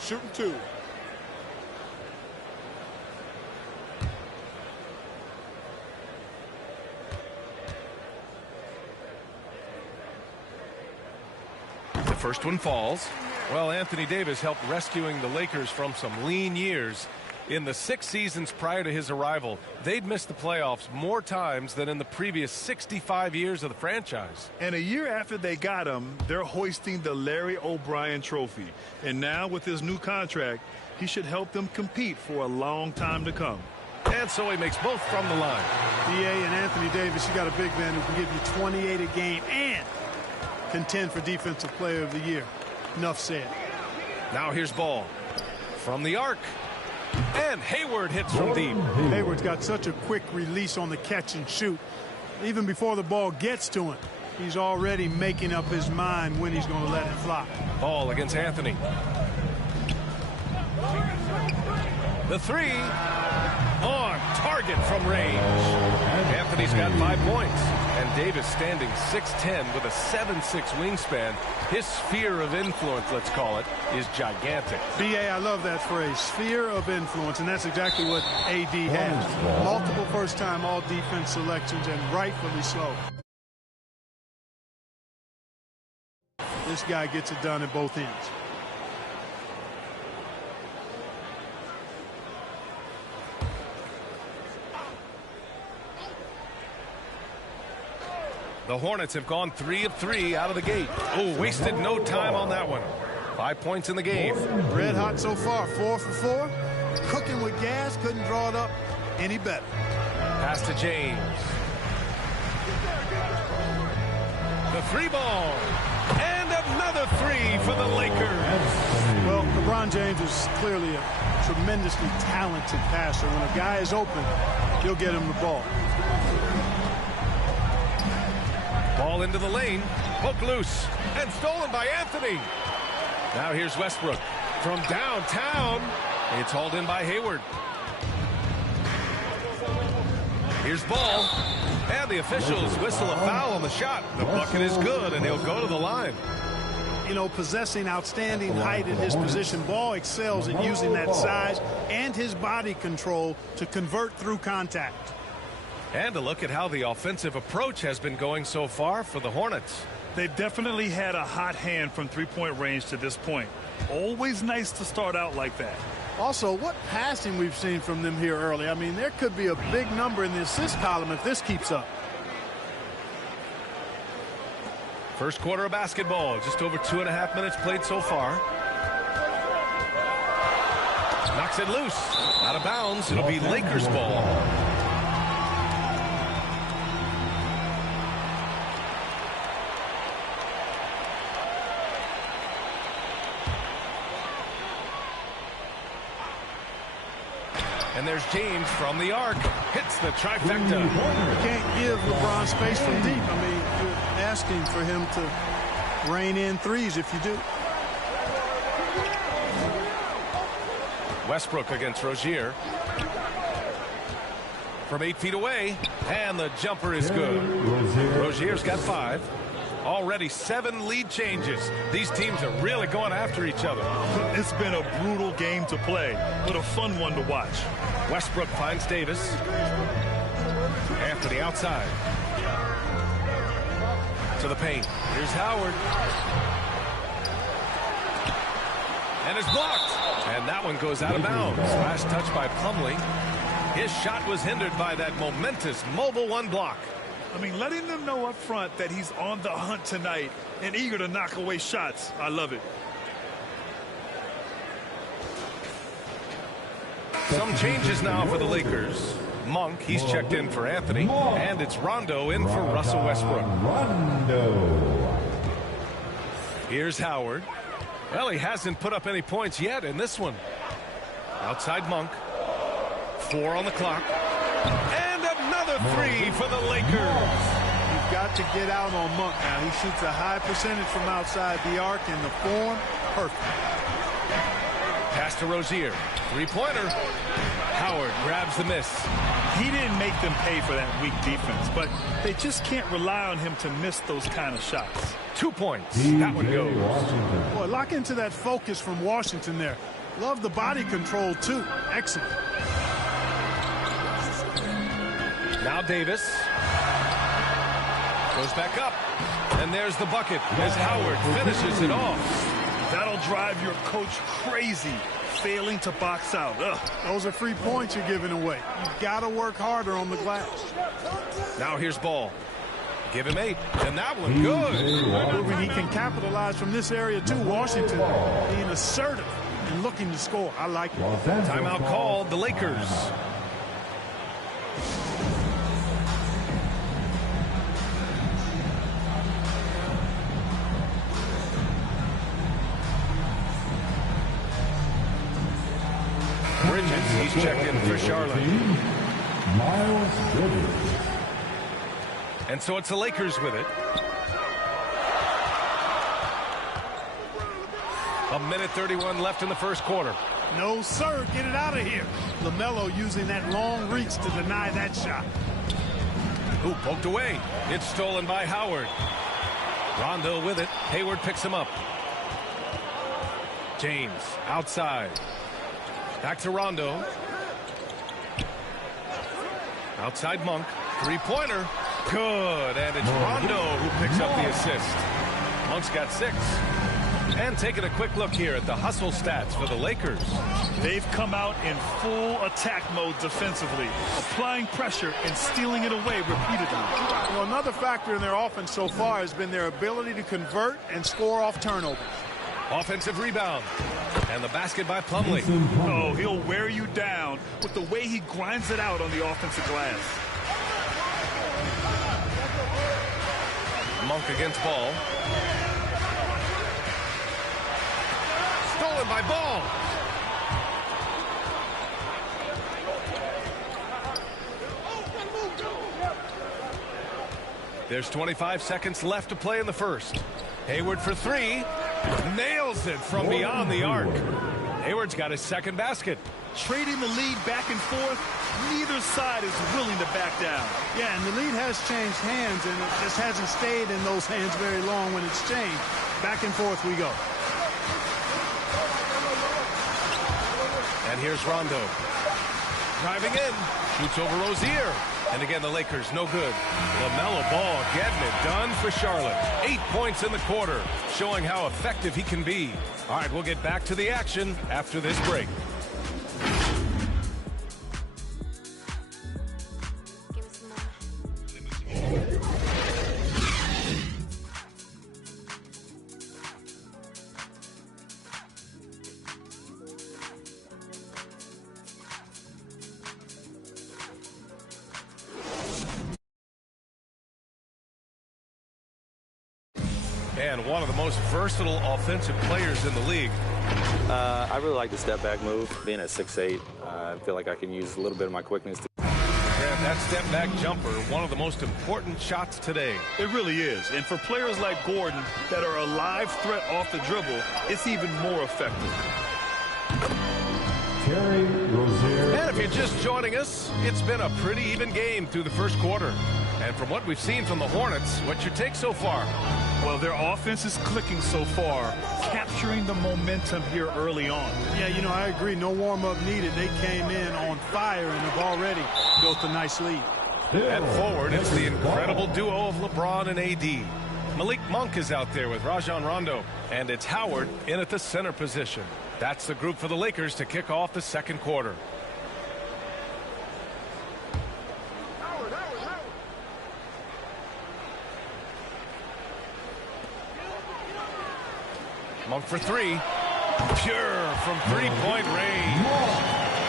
Shooting two. The first one falls. Well, Anthony Davis helped rescuing the Lakers from some lean years. In the 6 seasons prior to his arrival, they'd missed the playoffs more times than in the previous 65 years of the franchise. And a year after they got him, they're hoisting the Larry O'Brien Trophy. And now with his new contract, he should help them compete for a long time to come. And so he makes both from the line. B.A. and Anthony Davis, you got a big man who can give you 28 a game and contend for Defensive Player of the Year. Enough said. Now here's ball from the arc. And Hayward hits from deep. Hayward's got such a quick release on the catch and shoot. Even before the ball gets to him, he's already making up his mind when he's going to let it fly. Ball against Anthony. The three on target from range. Anthony's got 5 points. And Davis standing 6'10" with a 7'6" wingspan. His sphere of influence, let's call it, is gigantic. B.A., I love that phrase, sphere of influence, and that's exactly what A.D. has. Multiple first-time all-defense selections, and rightfully so. This guy gets it done at both ends. The Hornets have gone 3 of 3 out of the gate. Oh, wasted no time on that one. 5 points in the game. Red hot so far, 4 for 4. Cooking with gas, couldn't draw it up any better. Pass to James. The 3 ball. And another 3 for the Lakers. Well, LeBron James is clearly a tremendously talented passer. When a guy is open, he'll get him the ball. Ball into the lane, poke loose, and stolen by Anthony. Now here's Westbrook from downtown. It's hauled in by Hayward. Here's ball, and the officials whistle a foul on the shot. The bucket is good, and he'll go to the line. You know, possessing outstanding height in his position, Ball excels at using that size and his body control to convert through contact. And a look at how the offensive approach has been going so far for the Hornets. They've definitely had a hot hand from three-point range to this point. Always nice to start out like that. Also, what passing we've seen from them here early. I mean, there could be a big number in the assist column if this keeps up. First quarter of basketball, just over 2.5 minutes played so far. Knocks it loose, out of bounds. It'll be Lakers ball. And there's James from the arc. Hits the trifecta. You can't give LeBron space from deep. I mean, you're asking for him to rain in threes if you do. Westbrook against Rozier. From 8 feet away. And the jumper is good. Rozier's got 5. Already 7 lead changes. These teams are really going after each other. It's been a brutal game to play, but a fun one to watch. Westbrook finds Davis. Anthony outside. To the paint. Here's Howard. And it's blocked. And that one goes out of bounds. Last touch by Plumlee. His shot was hindered by that momentous mobile 1 block. I mean, letting them know up front that he's on the hunt tonight and eager to knock away shots. I love it. Some changes now for the Lakers. Monk, he's checked in for Anthony. And it's Rondo in for Russell Westbrook. Rondo. Here's Howard. Well, he hasn't put up any points yet in this one. Outside Monk. 4 on the clock. And another 3 for the Lakers. You've got to get out on Monk now. He shoots a high percentage from outside the arc, and the form, perfect. Pass to Rozier. 3-pointer. Howard grabs the miss. He didn't make them pay for that weak defense, but they just can't rely on him to miss those kind of shots. 2 points. That one goes. Boy, lock into that focus from Washington there. Love the body control, too. Excellent. Now Davis. Goes back up. And there's the bucket as Howard finishes it off. That'll drive your coach crazy, failing to box out. Ugh. Those are 3 points you're giving away. You've got to work harder on the glass. Now here's ball. Give him 8. And that one good. Proving he can capitalize from this area, too. Washington being assertive and looking to score. I like it. Timeout called the Lakers. minutes. He's checked in for Charlotte. Miles Bridges. And so it's the Lakers with it. A minute 31 left in the first quarter. No, sir. Get it out of here. LaMelo using that long reach to deny that shot. Ooh, poked away. It's stolen by Howard. Rondo with it. Hayward picks him up. James outside. Back to Rondo. Outside Monk. Three-pointer. Good. And it's Rondo who picks up the assist. Monk's got 6. And taking a quick look here at the hustle stats for the Lakers. They've come out in full attack mode defensively, applying pressure and stealing it away repeatedly. You know, another factor in their offense so far has been their ability to convert and score off turnovers. Offensive rebound. And the basket by Plumlee. Oh, he'll wear you down with the way he grinds it out on the offensive glass. Monk against Ball. Stolen by Ball. There's 25 seconds left to play in the first. Hayward for 3. Nails it from beyond the arc. Hayward's got his second basket. Trading the lead back and forth, neither side is willing to back down. Yeah, and the lead has changed hands, and it just hasn't stayed in those hands very long when it's changed. Back and forth we go. And here's Rondo. Driving in. Shoots over Rozier. And again, the Lakers, no good. LaMelo Ball getting it done for Charlotte. 8 points in the quarter, showing how effective he can be. All right, we'll get back to the action after this break. And one of the most versatile offensive players in the league. I really like the step-back move. Being at 6'8", I feel like I can use a little bit of my quickness. And that step-back jumper, one of the most important shots today. It really is. And for players like Gordon that are a live threat off the dribble, it's even more effective. Terry Rozier. And if you're just joining us, it's been a pretty even game through the first quarter. And from what we've seen from the Hornets, what's your take so far? Well, their offense is clicking so far, capturing the momentum here early on. Yeah, you know, I agree. No warm-up needed. They came in on fire and have already built a nice lead. At forward, it's the incredible duo of LeBron and AD. Malik Monk is out there with Rajon Rondo, and it's Howard in at the center position. That's the group for the Lakers to kick off the second quarter. Monk for 3. Pure from three-point range.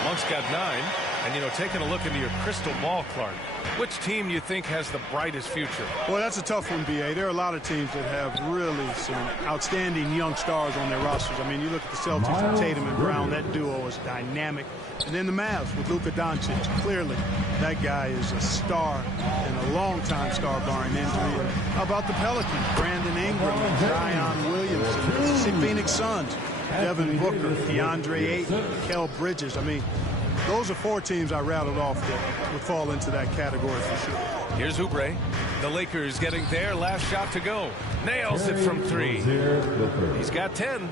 Monk's got 9. And, you know, taking a look into your crystal ball, Clark, which team do you think has the brightest future? Well, that's a tough one, B.A. There are a lot of teams that have really some outstanding young stars on their rosters. I mean, you look at the Celtics with Tatum and Brown. That duo is dynamic. And then the Mavs with Luka Doncic. Clearly, that guy is a star and a long-time star barring injury. And how about the Pelicans? Brandon Ingram and Zion Williamson. The Phoenix Suns. Devin Booker, DeAndre Ayton, Kel Bridges. I mean, those are 4 teams I rattled off that would fall into that category for sure. Here's Oubre. The Lakers getting their last shot to go. Nails it from 3. He's got 10.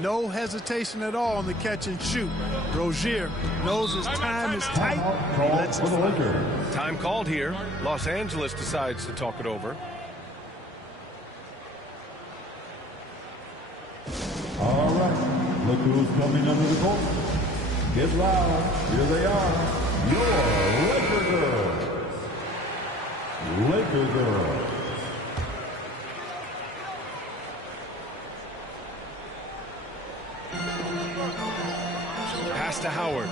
No hesitation at all on the catch and shoot. Rozier knows his time is tight. He lets it fly. Time called here. Los Angeles decides to talk it over. All right, look who's coming under the court. Get loud. Here they are. Your Laker Girls. Laker Girls. Pass to Howard.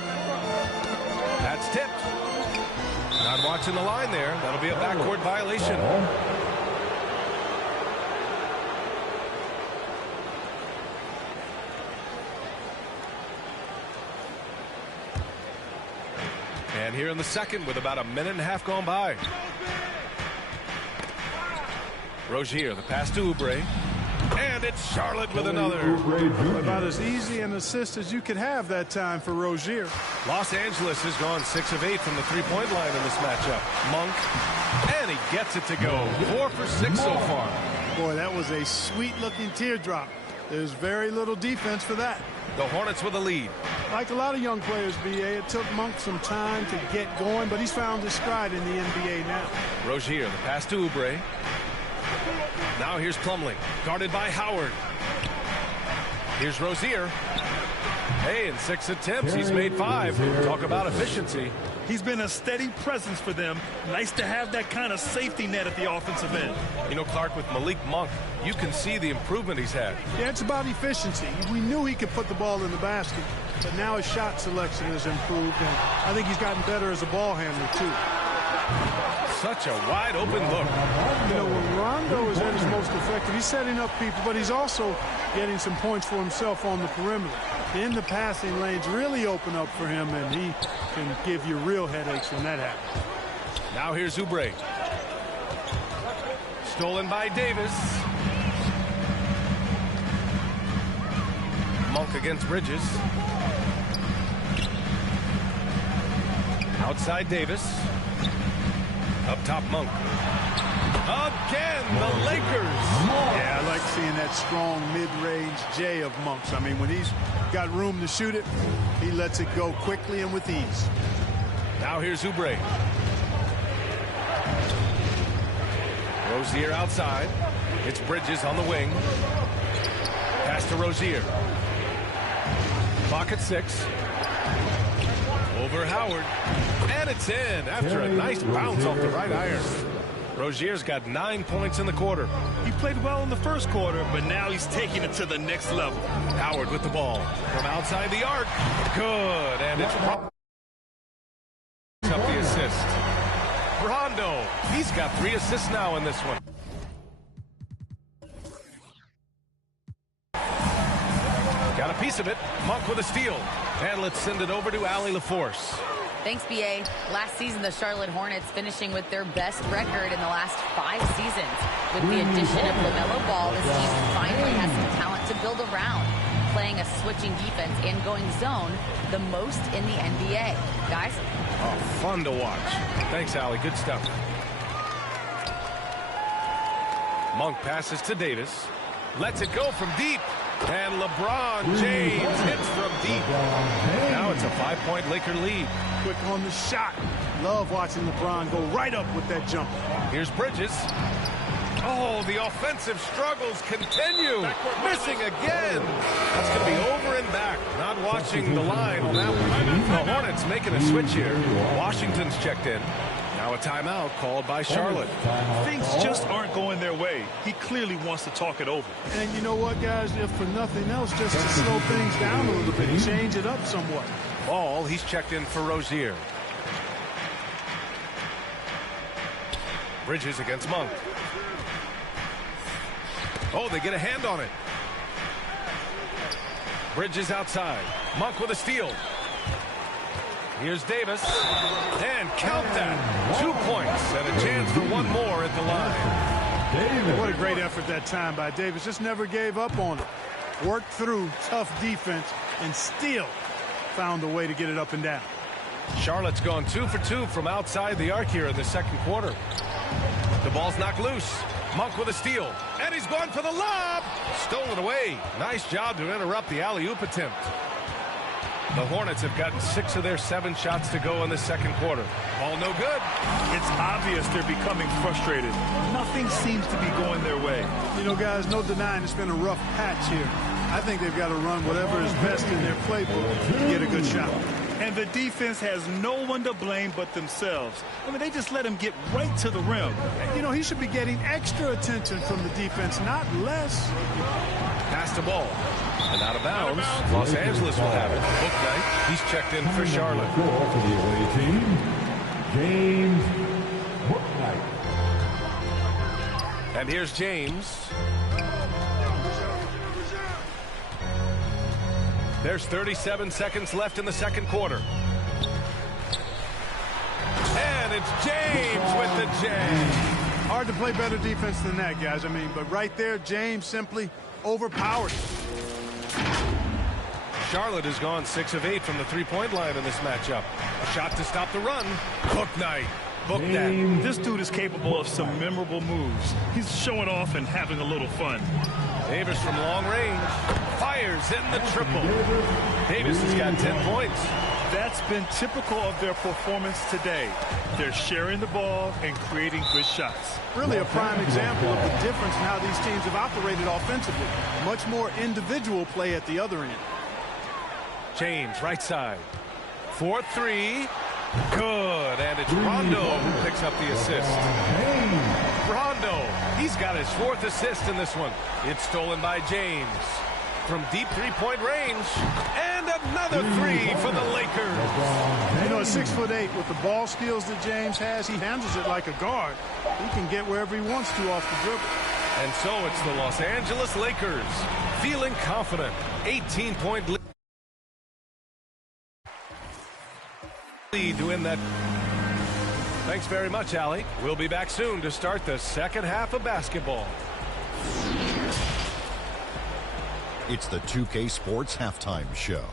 That's tipped. Not watching the line there. That'll be a backcourt violation. And here in the second with about a minute and a half gone by. Rozier, the pass to Oubre. And it's Charlotte with another. About as easy an assist as you could have that time for Rozier. Los Angeles has gone 6 of 8 from the three-point line in this matchup. Monk, and he gets it to go. 4 for 6 so far. Boy, that was a sweet-looking teardrop. There's very little defense for that. The Hornets with a lead. Like a lot of young players, B.A., it took Monk some time to get going, but he's found his stride in the NBA now. Rozier, the pass to Oubre. Now here's Plumlee, guarded by Howard. Here's Rozier. Hey, in 6 attempts, he's made 5. Talk about efficiency. He's been a steady presence for them. Nice to have that kind of safety net at the offensive end. You know, Clark, with Malik Monk, you can see the improvement he's had. Yeah, it's about efficiency. We knew he could put the ball in the basket, but now his shot selection has improved, and I think he's gotten better as a ball handler, too. Such a wide open look. You know, when Rondo is at his most effective, he's setting up people, but he's also getting some points for himself on the perimeter. In the passing lanes really open up for him, and he can give you real headaches when that happens. Now here's Oubre. Stolen by Davis. Monk against Bridges. Outside Davis. Up top, Monk. Again, the Lakers. Yeah, I like seeing that strong mid-range J of Monk's. I mean, when he's got room to shoot it, he lets it go quickly and with ease. Now here's Oubre. Rozier outside. It's Bridges on the wing. Pass to Rozier. Clock at 6. Over Howard. And it's in after a nice bounce off the right iron. Rozier's got 9 points in the quarter. He played well in the first quarter, but now he's taking it to the next level. Howard with the ball from outside the arc. Good. And it's up the assist. Rondo. He's got 3 assists now in this one. Got a piece of it. Monk with a steal. And let's send it over to Allie LaForce. Thanks, B.A. Last season, the Charlotte Hornets finishing with their best record in the last 5 seasons. With the addition of LaMelo Ball, this team finally has some talent to build around, playing a switching defense and going zone the most in the NBA. Guys? Oh, fun to watch. Thanks, Allie. Good stuff. Monk passes to Davis. Lets it go from deep. And LeBron James hits from deep. Now it's a 5-point Laker lead. Quick on the shot. Love watching LeBron go right up with that jump. Here's Bridges. Oh, the offensive struggles continue. Missing again. That's going to be over and back. Not watching the line on that one. The Hornets making a switch here. Washington's checked in. Now a timeout called by Charlotte. Things just aren't going their way. He clearly wants to talk it over. And you know what, guys? If for nothing else, just to slow things down a little bit, change it up somewhat. Ball, he's checked in for Rozier. Bridges against Monk. Oh, they get a hand on it. Bridges outside. Monk with a steal. Here's Davis. And count that. 2 points and a chance for one more at the line. What a great effort that time by Davis. Just never gave up on it. Worked through tough defense and still found a way to get it up and down. Charlotte's gone 2 for 2 from outside the arc here in the second quarter. The ball's knocked loose. Monk with a steal. And he's gone for the lob. Stolen away. Nice job to interrupt the alley-oop attempt. The Hornets have gotten 6 of their 7 shots to go in the second quarter. Ball no good. It's obvious they're becoming frustrated. Nothing seems to be going their way. You know, guys, no denying it's been a rough patch here. I think they've got to run whatever is best in their playbook to get a good shot. And the defense has no one to blame but themselves. I mean, they just let him get right to the rim. You know, he should be getting extra attention from the defense, not less. Pass the ball. And out of bounds. Los Angeles will have it. Book night. He's checked in for Charlotte. For the away team, James Booknight. And here's James. There's 37 seconds left in the second quarter. it's James with the jam. Hard to play better defense than that, guys. I mean, but right there, James simply overpowered. Charlotte has gone 6 of 8 from the three-point line in this matchup. A shot to stop the run. Book night. Book that. This dude is capable of some memorable moves. He's showing off and having a little fun. Davis from long range fires in the triple. Davis has got 10 points. That's been typical of their performance today. They're sharing the ball and creating good shots. Really a prime example of the difference in how these teams have operated offensively. Much more individual play at the other end. James, right side. 4-3. Good. And it's Rondo who picks up the assist. Rondo. He's got his 4th assist in this one. It's stolen by James. From deep three-point range. And another 3 for the Lakers. You know, at 6'8", with the ball skills that James has, he handles it like a guard. He can get wherever he wants to off the dribble. And so it's the Los Angeles Lakers feeling confident. 18-point lead to win that. Thanks very much, Allie. We'll be back soon to start the second half of basketball. It's the 2K Sports Halftime Show.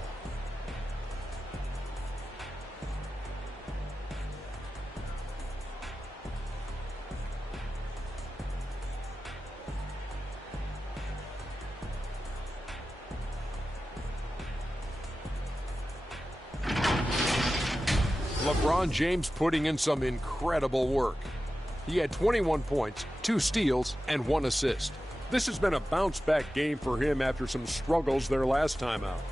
LeBron James putting in some incredible work. He had 21 points, 2 steals, and 1 assist. This has been a bounce-back game for him after some struggles their last time out.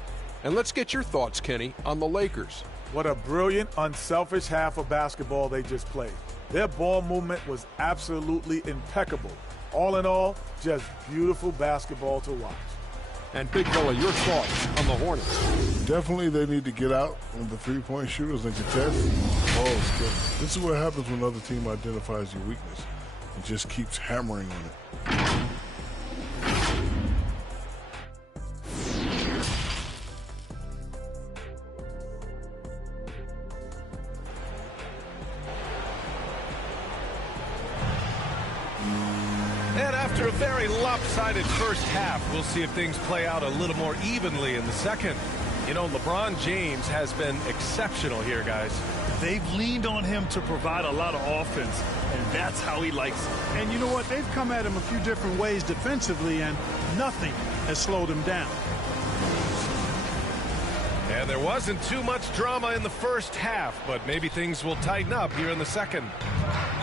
And let's get your thoughts, Kenny, on the Lakers. What a brilliant, unselfish half of basketball they just played. Their ball movement was absolutely impeccable. All in all, just beautiful basketball to watch. And Big Fella, your thoughts on the Hornets? Definitely they need to get out on the three-point shooters and contest. This is what happens when another team identifies your weakness and just keeps hammering on it. And after a very lopsided first half, we'll see if things play out a little more evenly in the second. You know, LeBron James has been exceptional here, guys. They've leaned on him to provide a lot of offense, and that's how he likes it. And you know what? They've come at him a few different ways defensively, and nothing has slowed him down. And there wasn't too much drama in the first half, but maybe things will tighten up here in the second.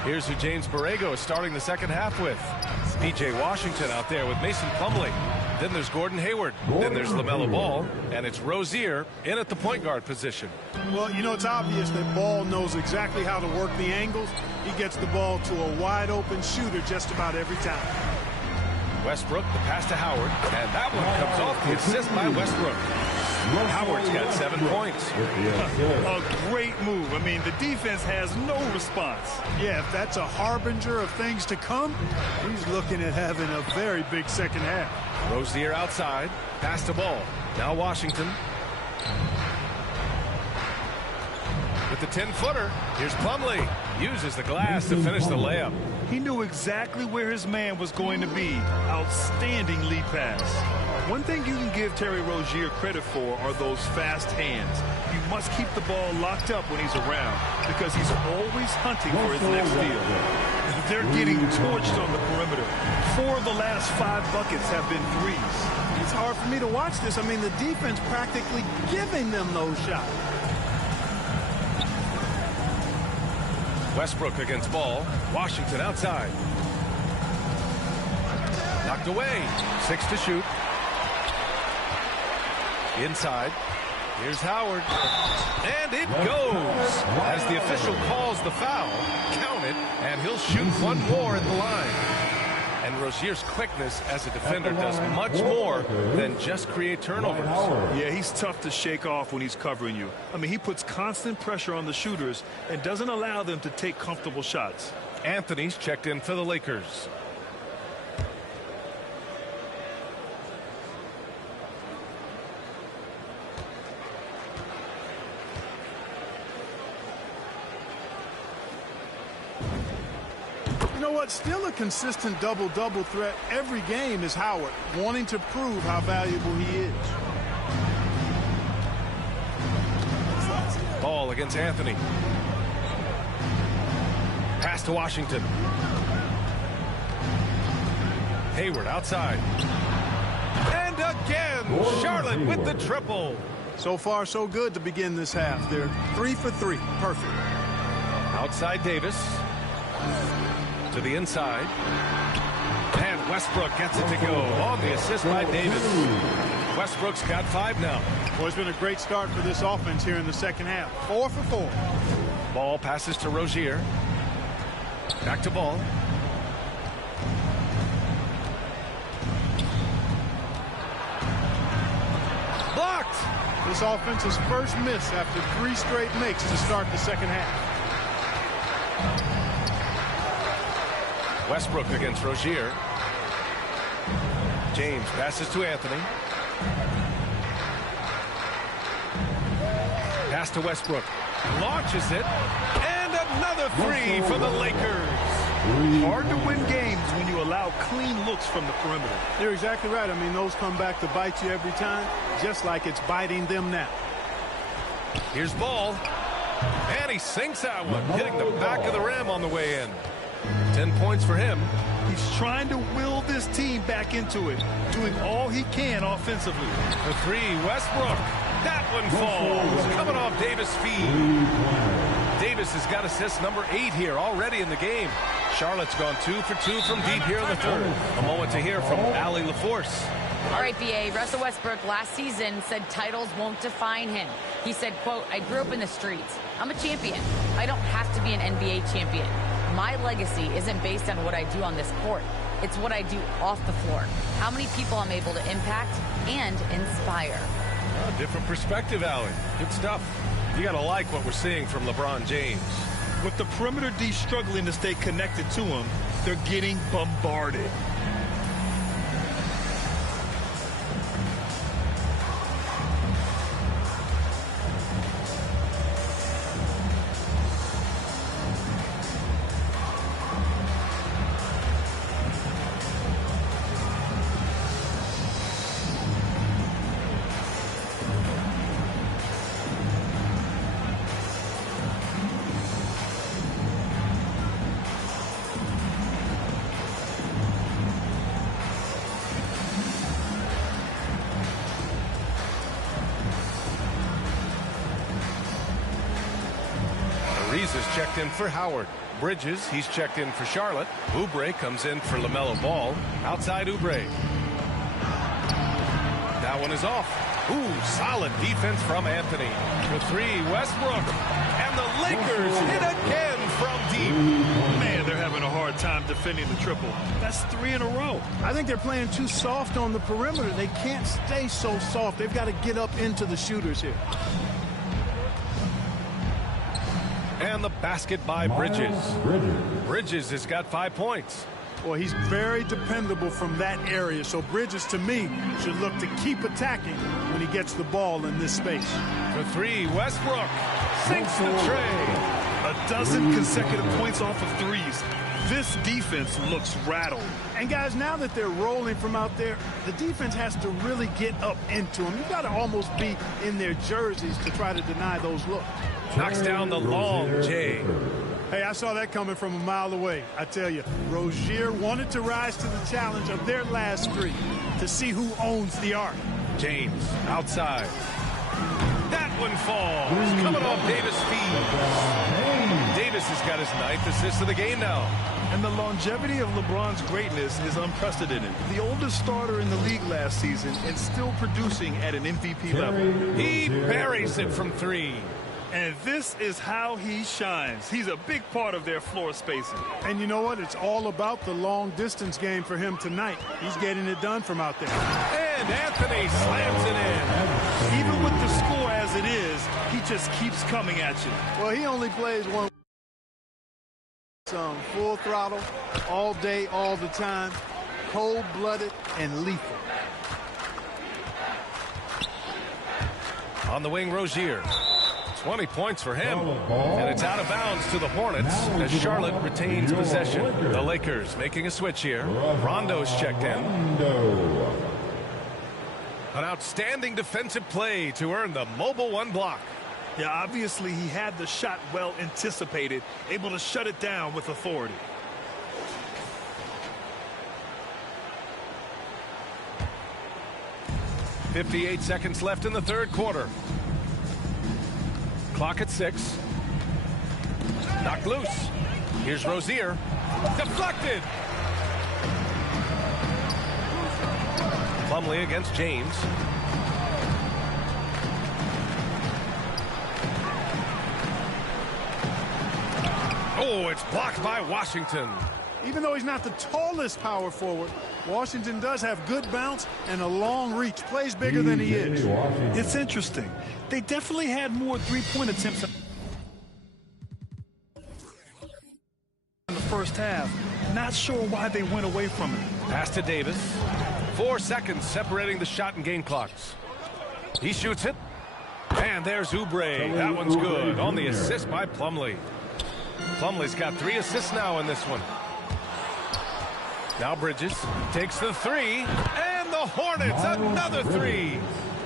Here's who James Borrego is starting the second half with. P.J. Washington out there with Mason Plumlee. Then there's Gordon Hayward. Then there's LaMelo Ball. And it's Rozier in at the point guard position. Well, you know, it's obvious that Ball knows exactly how to work the angles. He gets the ball to a wide-open shooter just about every time. Westbrook, the pass to Howard. And that one comes off the assist by Westbrook. Howard's got 7 points. A great move. I mean, the defense has no response. Yeah, if that's a harbinger of things to come, he's looking at having a very big second half. Rozier outside. Pass to Ball. Now Washington. With the 10-footer, here's Plumlee. Uses the glass to finish the layup. He knew exactly where his man was going to be. Outstanding lead pass. One thing you can give Terry Rozier credit for are those fast hands. You must keep the ball locked up when he's around because he's always hunting for his next steal. They're getting torched on the perimeter. 4 of the last 5 buckets have been threes. It's hard for me to watch this. I mean, the defense practically giving them those shots. Westbrook against Ball. Washington outside. Knocked away. 6 to shoot. Inside. Here's Howard. And it goes. As the official calls the foul, count it, and he'll shoot one more at the line. And Rozier's quickness as a defender does much more than just create turnovers. Yeah, he's tough to shake off when he's covering you. I mean, he puts constant pressure on the shooters and doesn't allow them to take comfortable shots. Anthony's checked in for the Lakers. know what? Still a consistent double-double threat every game is Howard, wanting to prove how valuable he is. Ball against Anthony. Pass to Washington. Hayward outside. And again, Charlotte with the triple. So far, so good to begin this half. They're 3 for 3. Perfect. Outside Davis. To the inside. And Westbrook gets it to go on the assist by Davis. Westbrook's got 5 now. Well, it's been a great start for this offense here in the second half. 4 for 4. Ball passes to Rozier. Back to Ball. Blocked. This offense's first miss after 3 straight makes to start the second half. Westbrook against Rozier. James passes to Anthony. Pass to Westbrook. Launches it. And another 3 for the Lakers. Hard to win games when you allow clean looks from the perimeter. You're exactly right. I mean, those come back to bite you every time, just like it's biting them now. Here's Ball. And he sinks that one, hitting the back of the rim on the way in. 10 points for him. He's trying to will this team back into it, doing all he can offensively. The 3, Westbrook. That one falls, coming off Davis' feed. Davis has got assist number 8 here already in the game. Charlotte's gone 2 for 2 from deep here in the third. A moment to hear from Allie LaForce. All right, BA, Russell Westbrook last season said titles won't define him. He said, quote, I grew up in the streets. I'm a champion. I don't have to be an NBA champion. My legacy isn't based on what I do on this court. It's what I do off the floor. How many people I'm able to impact and inspire. A different perspective, Allie. Good stuff. You got to like what we're seeing from LeBron James. With the perimeter D struggling to stay connected to him, they're getting bombarded. Reese has checked in for Howard. Bridges, he's checked in for Charlotte. Oubre comes in for LaMelo Ball. Outside Oubre. That one is off. Ooh, solid defense from Anthony. The 3, Westbrook. And the Lakers hit again from deep. Man, they're having a hard time defending the triple. That's 3 in a row. I think they're playing too soft on the perimeter. They can't stay so soft. They've got to get up into the shooters here. And the basket by Bridges. Bridges has got 5 points. Well, he's very dependable from that area. So Bridges, to me, should look to keep attacking when he gets the ball in this space. The 3, Westbrook sinks the tray. A dozen consecutive points off of threes. This defense looks rattled. And guys, now that they're rolling from out there, the defense has to really get up into them. You've got to almost be in their jerseys to try to deny those looks. Knocks down the long J. Hey, I saw that coming from a mile away. I tell you, Rozier wanted to rise to the challenge of their last 3 to see who owns the arc. James outside. That one falls. Coming off Davis' feet. Davis has got his 9th assist of the game now. And the longevity of LeBron's greatness is unprecedented. The oldest starter in the league last season and still producing at an MVP level. He buries it from 3. And this is how he shines. He's a big part of their floor spacing. And you know what? It's all about the long distance game for him tonight. He's getting it done from out there. And Anthony slams it in. Even with the score as it is, he just keeps coming at you. Well, he only plays one. Full throttle, all day, all the time, cold-blooded and lethal. On the wing, Rozier. 20 points for him. And it's out of bounds to the Hornets as Charlotte retains possession. The Lakers making a switch here. Rondo's checked in. An outstanding defensive play to earn the mobile 1 block. Yeah, obviously he had the shot well anticipated, able to shut it down with authority. .58 seconds left in the third quarter. Clock at 6. Knocked loose. Here's Rozier. Deflected. Plumlee against James. Oh, it's blocked by Washington. Even though he's not the tallest power forward, Washington does have good bounce and a long reach. Plays bigger than he is. It's interesting. They definitely had more three-point attempts in the first half. Not sure why they went away from it. Pass to Davis. 4 seconds separating the shot and game clocks. He shoots it. And there's Oubre. That one's good on the assist by Plumlee. Plumlee's got 3 assists now in this one. Now Bridges takes the 3. And the Hornets, another 3.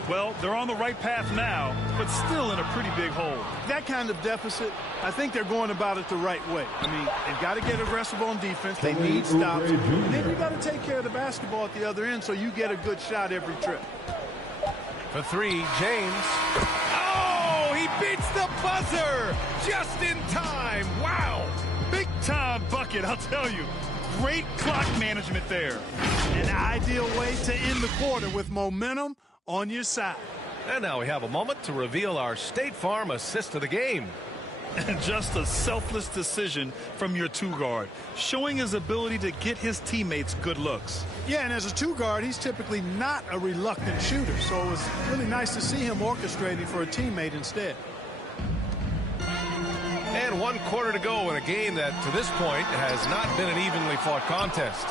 Well, they're on the right path now, but still in a pretty big hole. That kind of deficit, I think they're going about it the right way. I mean, they've got to get aggressive on defense. They need stops. And then you got to take care of the basketball at the other end so you get a good shot every trip. For 3, James. Oh, he beats the buzzer just in time. Wow. Big time bucket, I'll tell you. Great clock management there. An ideal way to end the quarter with momentum on your side. And now we have a moment to reveal our State Farm assist of the game. And just a selfless decision from your 2-guard, showing his ability to get his teammates good looks. Yeah, and as a 2-guard, he's typically not a reluctant shooter, so it was really nice to see him orchestrating for a teammate instead. And 1 quarter to go in a game that, to this point, has not been an evenly fought contest.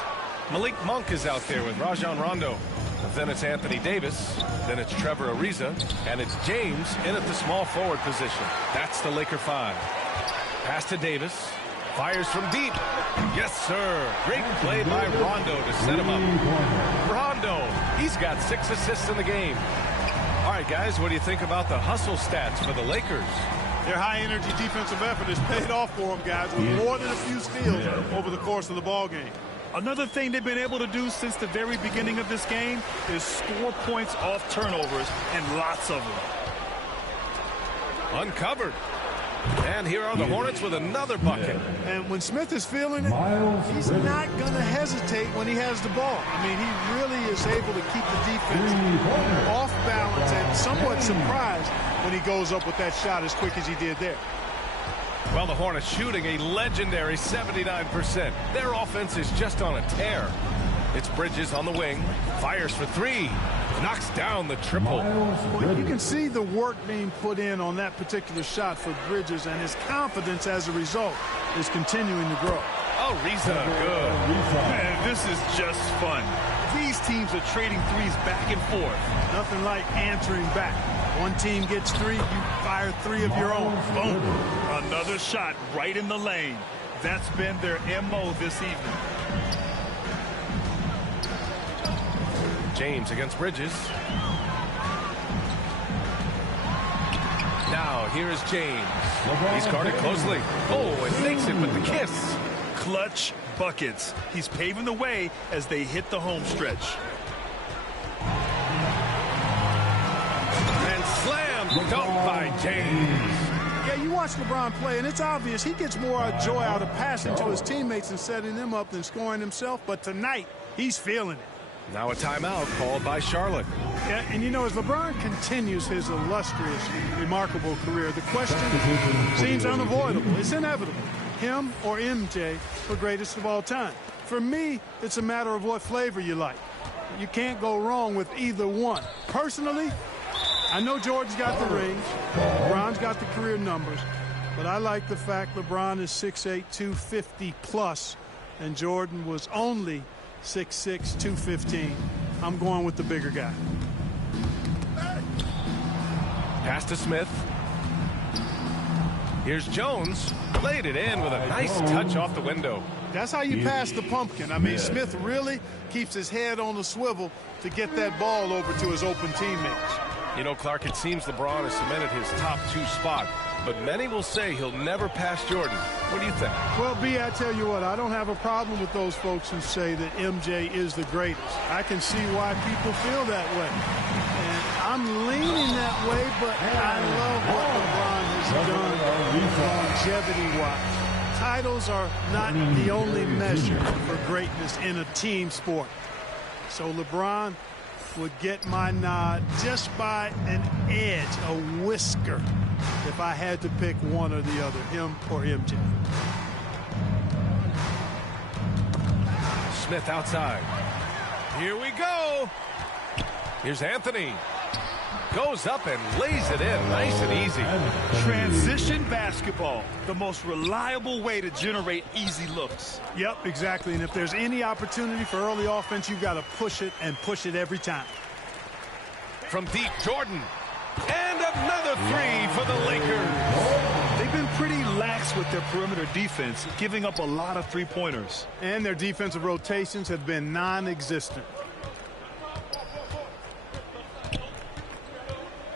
Malik Monk is out there with Rajon Rondo. Then it's Anthony Davis. Then it's Trevor Ariza. And it's James in at the small forward position. That's the Laker 5. Pass to Davis. Fires from deep. Yes, sir. Great play by Rondo to set him up. Rondo, he's got 6 assists in the game. All right, guys, what do you think about the hustle stats for the Lakers? Their high-energy defensive effort has paid off for them, guys, with more than a few steals over the course of the ball game. Another thing they've been able to do since the very beginning of this game is score points off turnovers, and lots of them. Uncovered. And here are the Hornets with another bucket. And when Smith is feeling it, he's not going to hesitate when he has the ball. I mean, he really is able to keep the defense off balance and somewhat surprised when he goes up with that shot as quick as he did there. Well, the Hornets shooting a legendary 79%. Their offense is just on a tear. It's Bridges on the wing. Fires for 3. Knocks down the triple. Well, you can see the work being put in on that particular shot for Bridges, and his confidence as a result is continuing to grow. Oh, Ariza, good. Man, this is just fun. These teams are trading threes back and forth. Nothing like answering back. One team gets 3, you fire 3 of your own. Boom. Another shot right in the lane. That's been their MO this evening. James against Bridges. Now, here is James. He's guarded closely. Oh, and makes it with the kiss. Clutch buckets. He's paving the way as they hit the home stretch. And slam dunk by James. Yeah, you watch LeBron play, and it's obvious he gets more joy out of passing to his teammates and setting them up than scoring himself. But tonight, he's feeling it. Now a timeout called by Charlotte. Yeah, and you know, as LeBron continues his illustrious, remarkable career, the question seems unavoidable. It's inevitable. Him or MJ for greatest of all time. For me, it's a matter of what flavor you like. You can't go wrong with either one. Personally, I know Jordan's got the rings, LeBron's got the career numbers, but I like the fact LeBron is 6'8", 250 plus, and Jordan was only 6'6", 215. I'm going with the bigger guy. Pass to Smith. Here's Jones. Laid it in with a nice touch off the window. That's how you pass the pumpkin. I mean, Smith really keeps his head on the swivel to get that ball over to his open teammates. You know, Clark, it seems LeBron has cemented his top 2 spot, but many will say he'll never pass Jordan. What do you think? Well, B, I tell you what, I don't have a problem with those folks who say that MJ is the greatest. I can see why people feel that way. And I'm leaning that way, but I love what LeBron has done longevity-wise. Titles are not the only measure for greatness in a team sport. So LeBron would get my nod just by an edge, a whisker, if I had to pick one or the other, him or MJ. Smith outside. Here we go. Here's Anthony. Goes up and lays it in nice and easy. Transition basketball, the most reliable way to generate easy looks. Yep, exactly. And if there's any opportunity for early offense, you've got to push it and push it every time. From deep, Jordan. And another 3 for the Lakers. They've been pretty lax with their perimeter defense, giving up a lot of three-pointers. And their defensive rotations have been non-existent.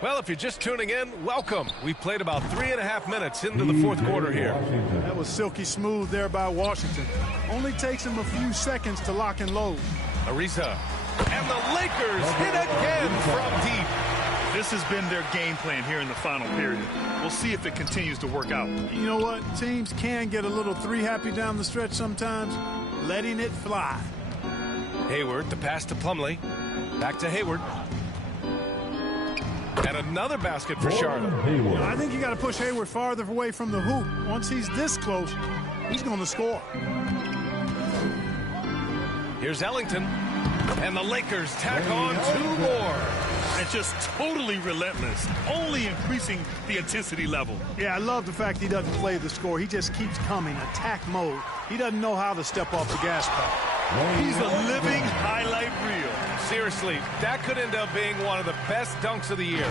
Well, if you're just tuning in, welcome. We've played about 3.5 minutes into the fourth quarter here. That was silky smooth there by Washington. Only takes him a few seconds to lock and load. Ariza. And the Lakers hit again from deep. This has been their game plan here in the final period. We'll see if it continues to work out. You know what? Teams can get a little 3-happy down the stretch sometimes. Letting it fly. Hayward, the pass to Plumlee. Back to Hayward. And another basket for Charlotte. I think you got to push Hayward farther away from the hoop. Once he's this close, he's going to score. Here's Ellington. And the Lakers tack on 2 more. And just totally relentless, only increasing the intensity level. Yeah, I love the fact he doesn't play the score. He just keeps coming, attack mode. He doesn't know how to step off the gas pedal. He's a living highlight reel. Seriously, that could end up being one of the best dunks of the year.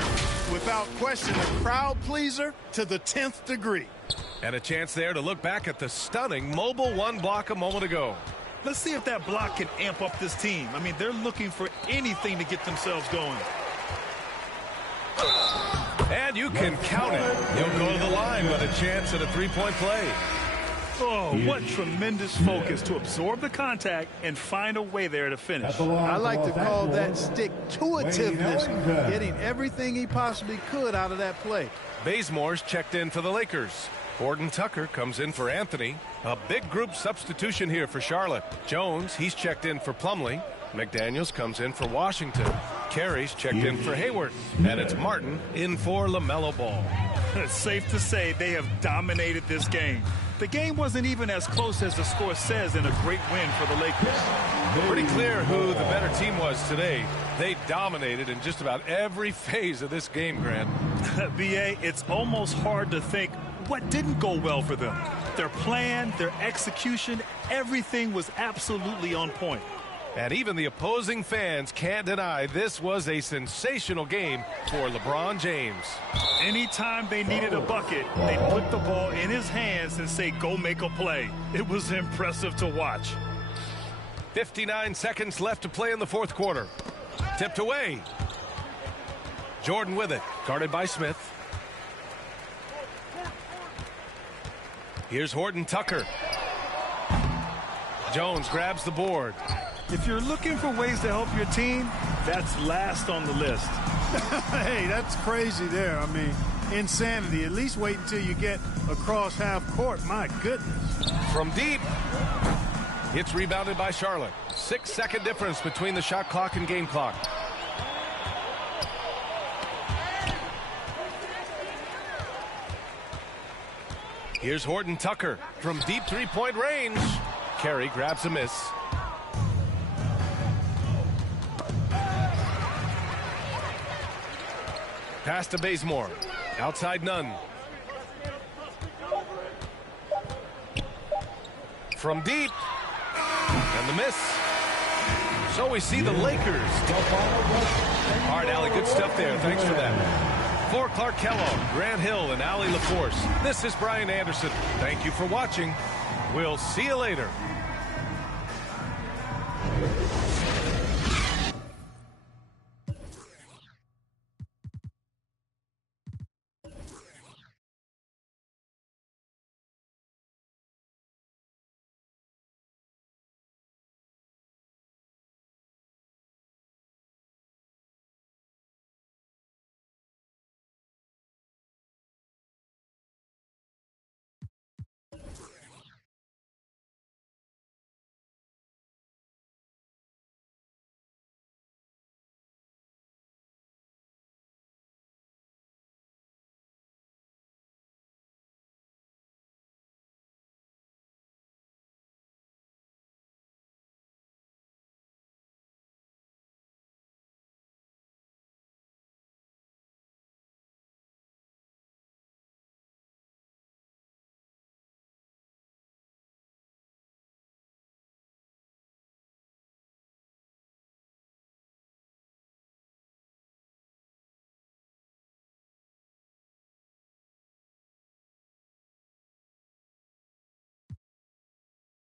Without question, a crowd pleaser to the 10th degree. And a chance there to look back at the stunning mobile 1 block a moment ago. Let's see if that block can amp up this team. I mean, they're looking for anything to get themselves going. And you can count it. He'll go to the line with a chance at a 3-point play. Oh, what tremendous focus to absorb the contact and find a way there to finish. I like to call that stick-to-itiveness, getting everything he possibly could out of that play. Bazemore's checked in for the Lakers. Gordon Tucker comes in for Anthony. A big group substitution here for Charlotte. Jones, he's checked in for Plumlee. McDaniels comes in for Washington. Carey's checked in for Hayward. And it's Martin in for LaMelo Ball. It's safe to say they have dominated this game. The game wasn't even as close as the score says in a great win for the Lakers. Pretty clear who the better team was today. They dominated in just about every phase of this game, Grant. B.A., it's almost hard to think what didn't go well for them. Their plan, their execution, everything was absolutely on point. And even the opposing fans can't deny this was a sensational game for LeBron James. Anytime they needed a bucket, they put the ball in his hands and say, go make a play. It was impressive to watch. 59 seconds left to play in the fourth quarter. Tipped away. Jordan with it, guarded by Smith. Here's Horton Tucker. Jones grabs the board. If you're looking for ways to help your team, that's last on the list. Hey, that's crazy there. I mean, insanity. At least wait until you get across half court. My goodness. From deep. It's rebounded by Charlotte. 6-second difference between the shot clock and game clock. Here's Horton Tucker from deep three-point range. Carey grabs a miss. Pass to Bazemore. Outside none. From deep. And the miss. So we see the Lakers. All right, Allie, good stuff there. Thanks for that. For Clark Kellogg, Grant Hill, and Allie LaForce, this is Brian Anderson. Thank you for watching. We'll see you later.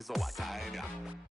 So what time, yeah?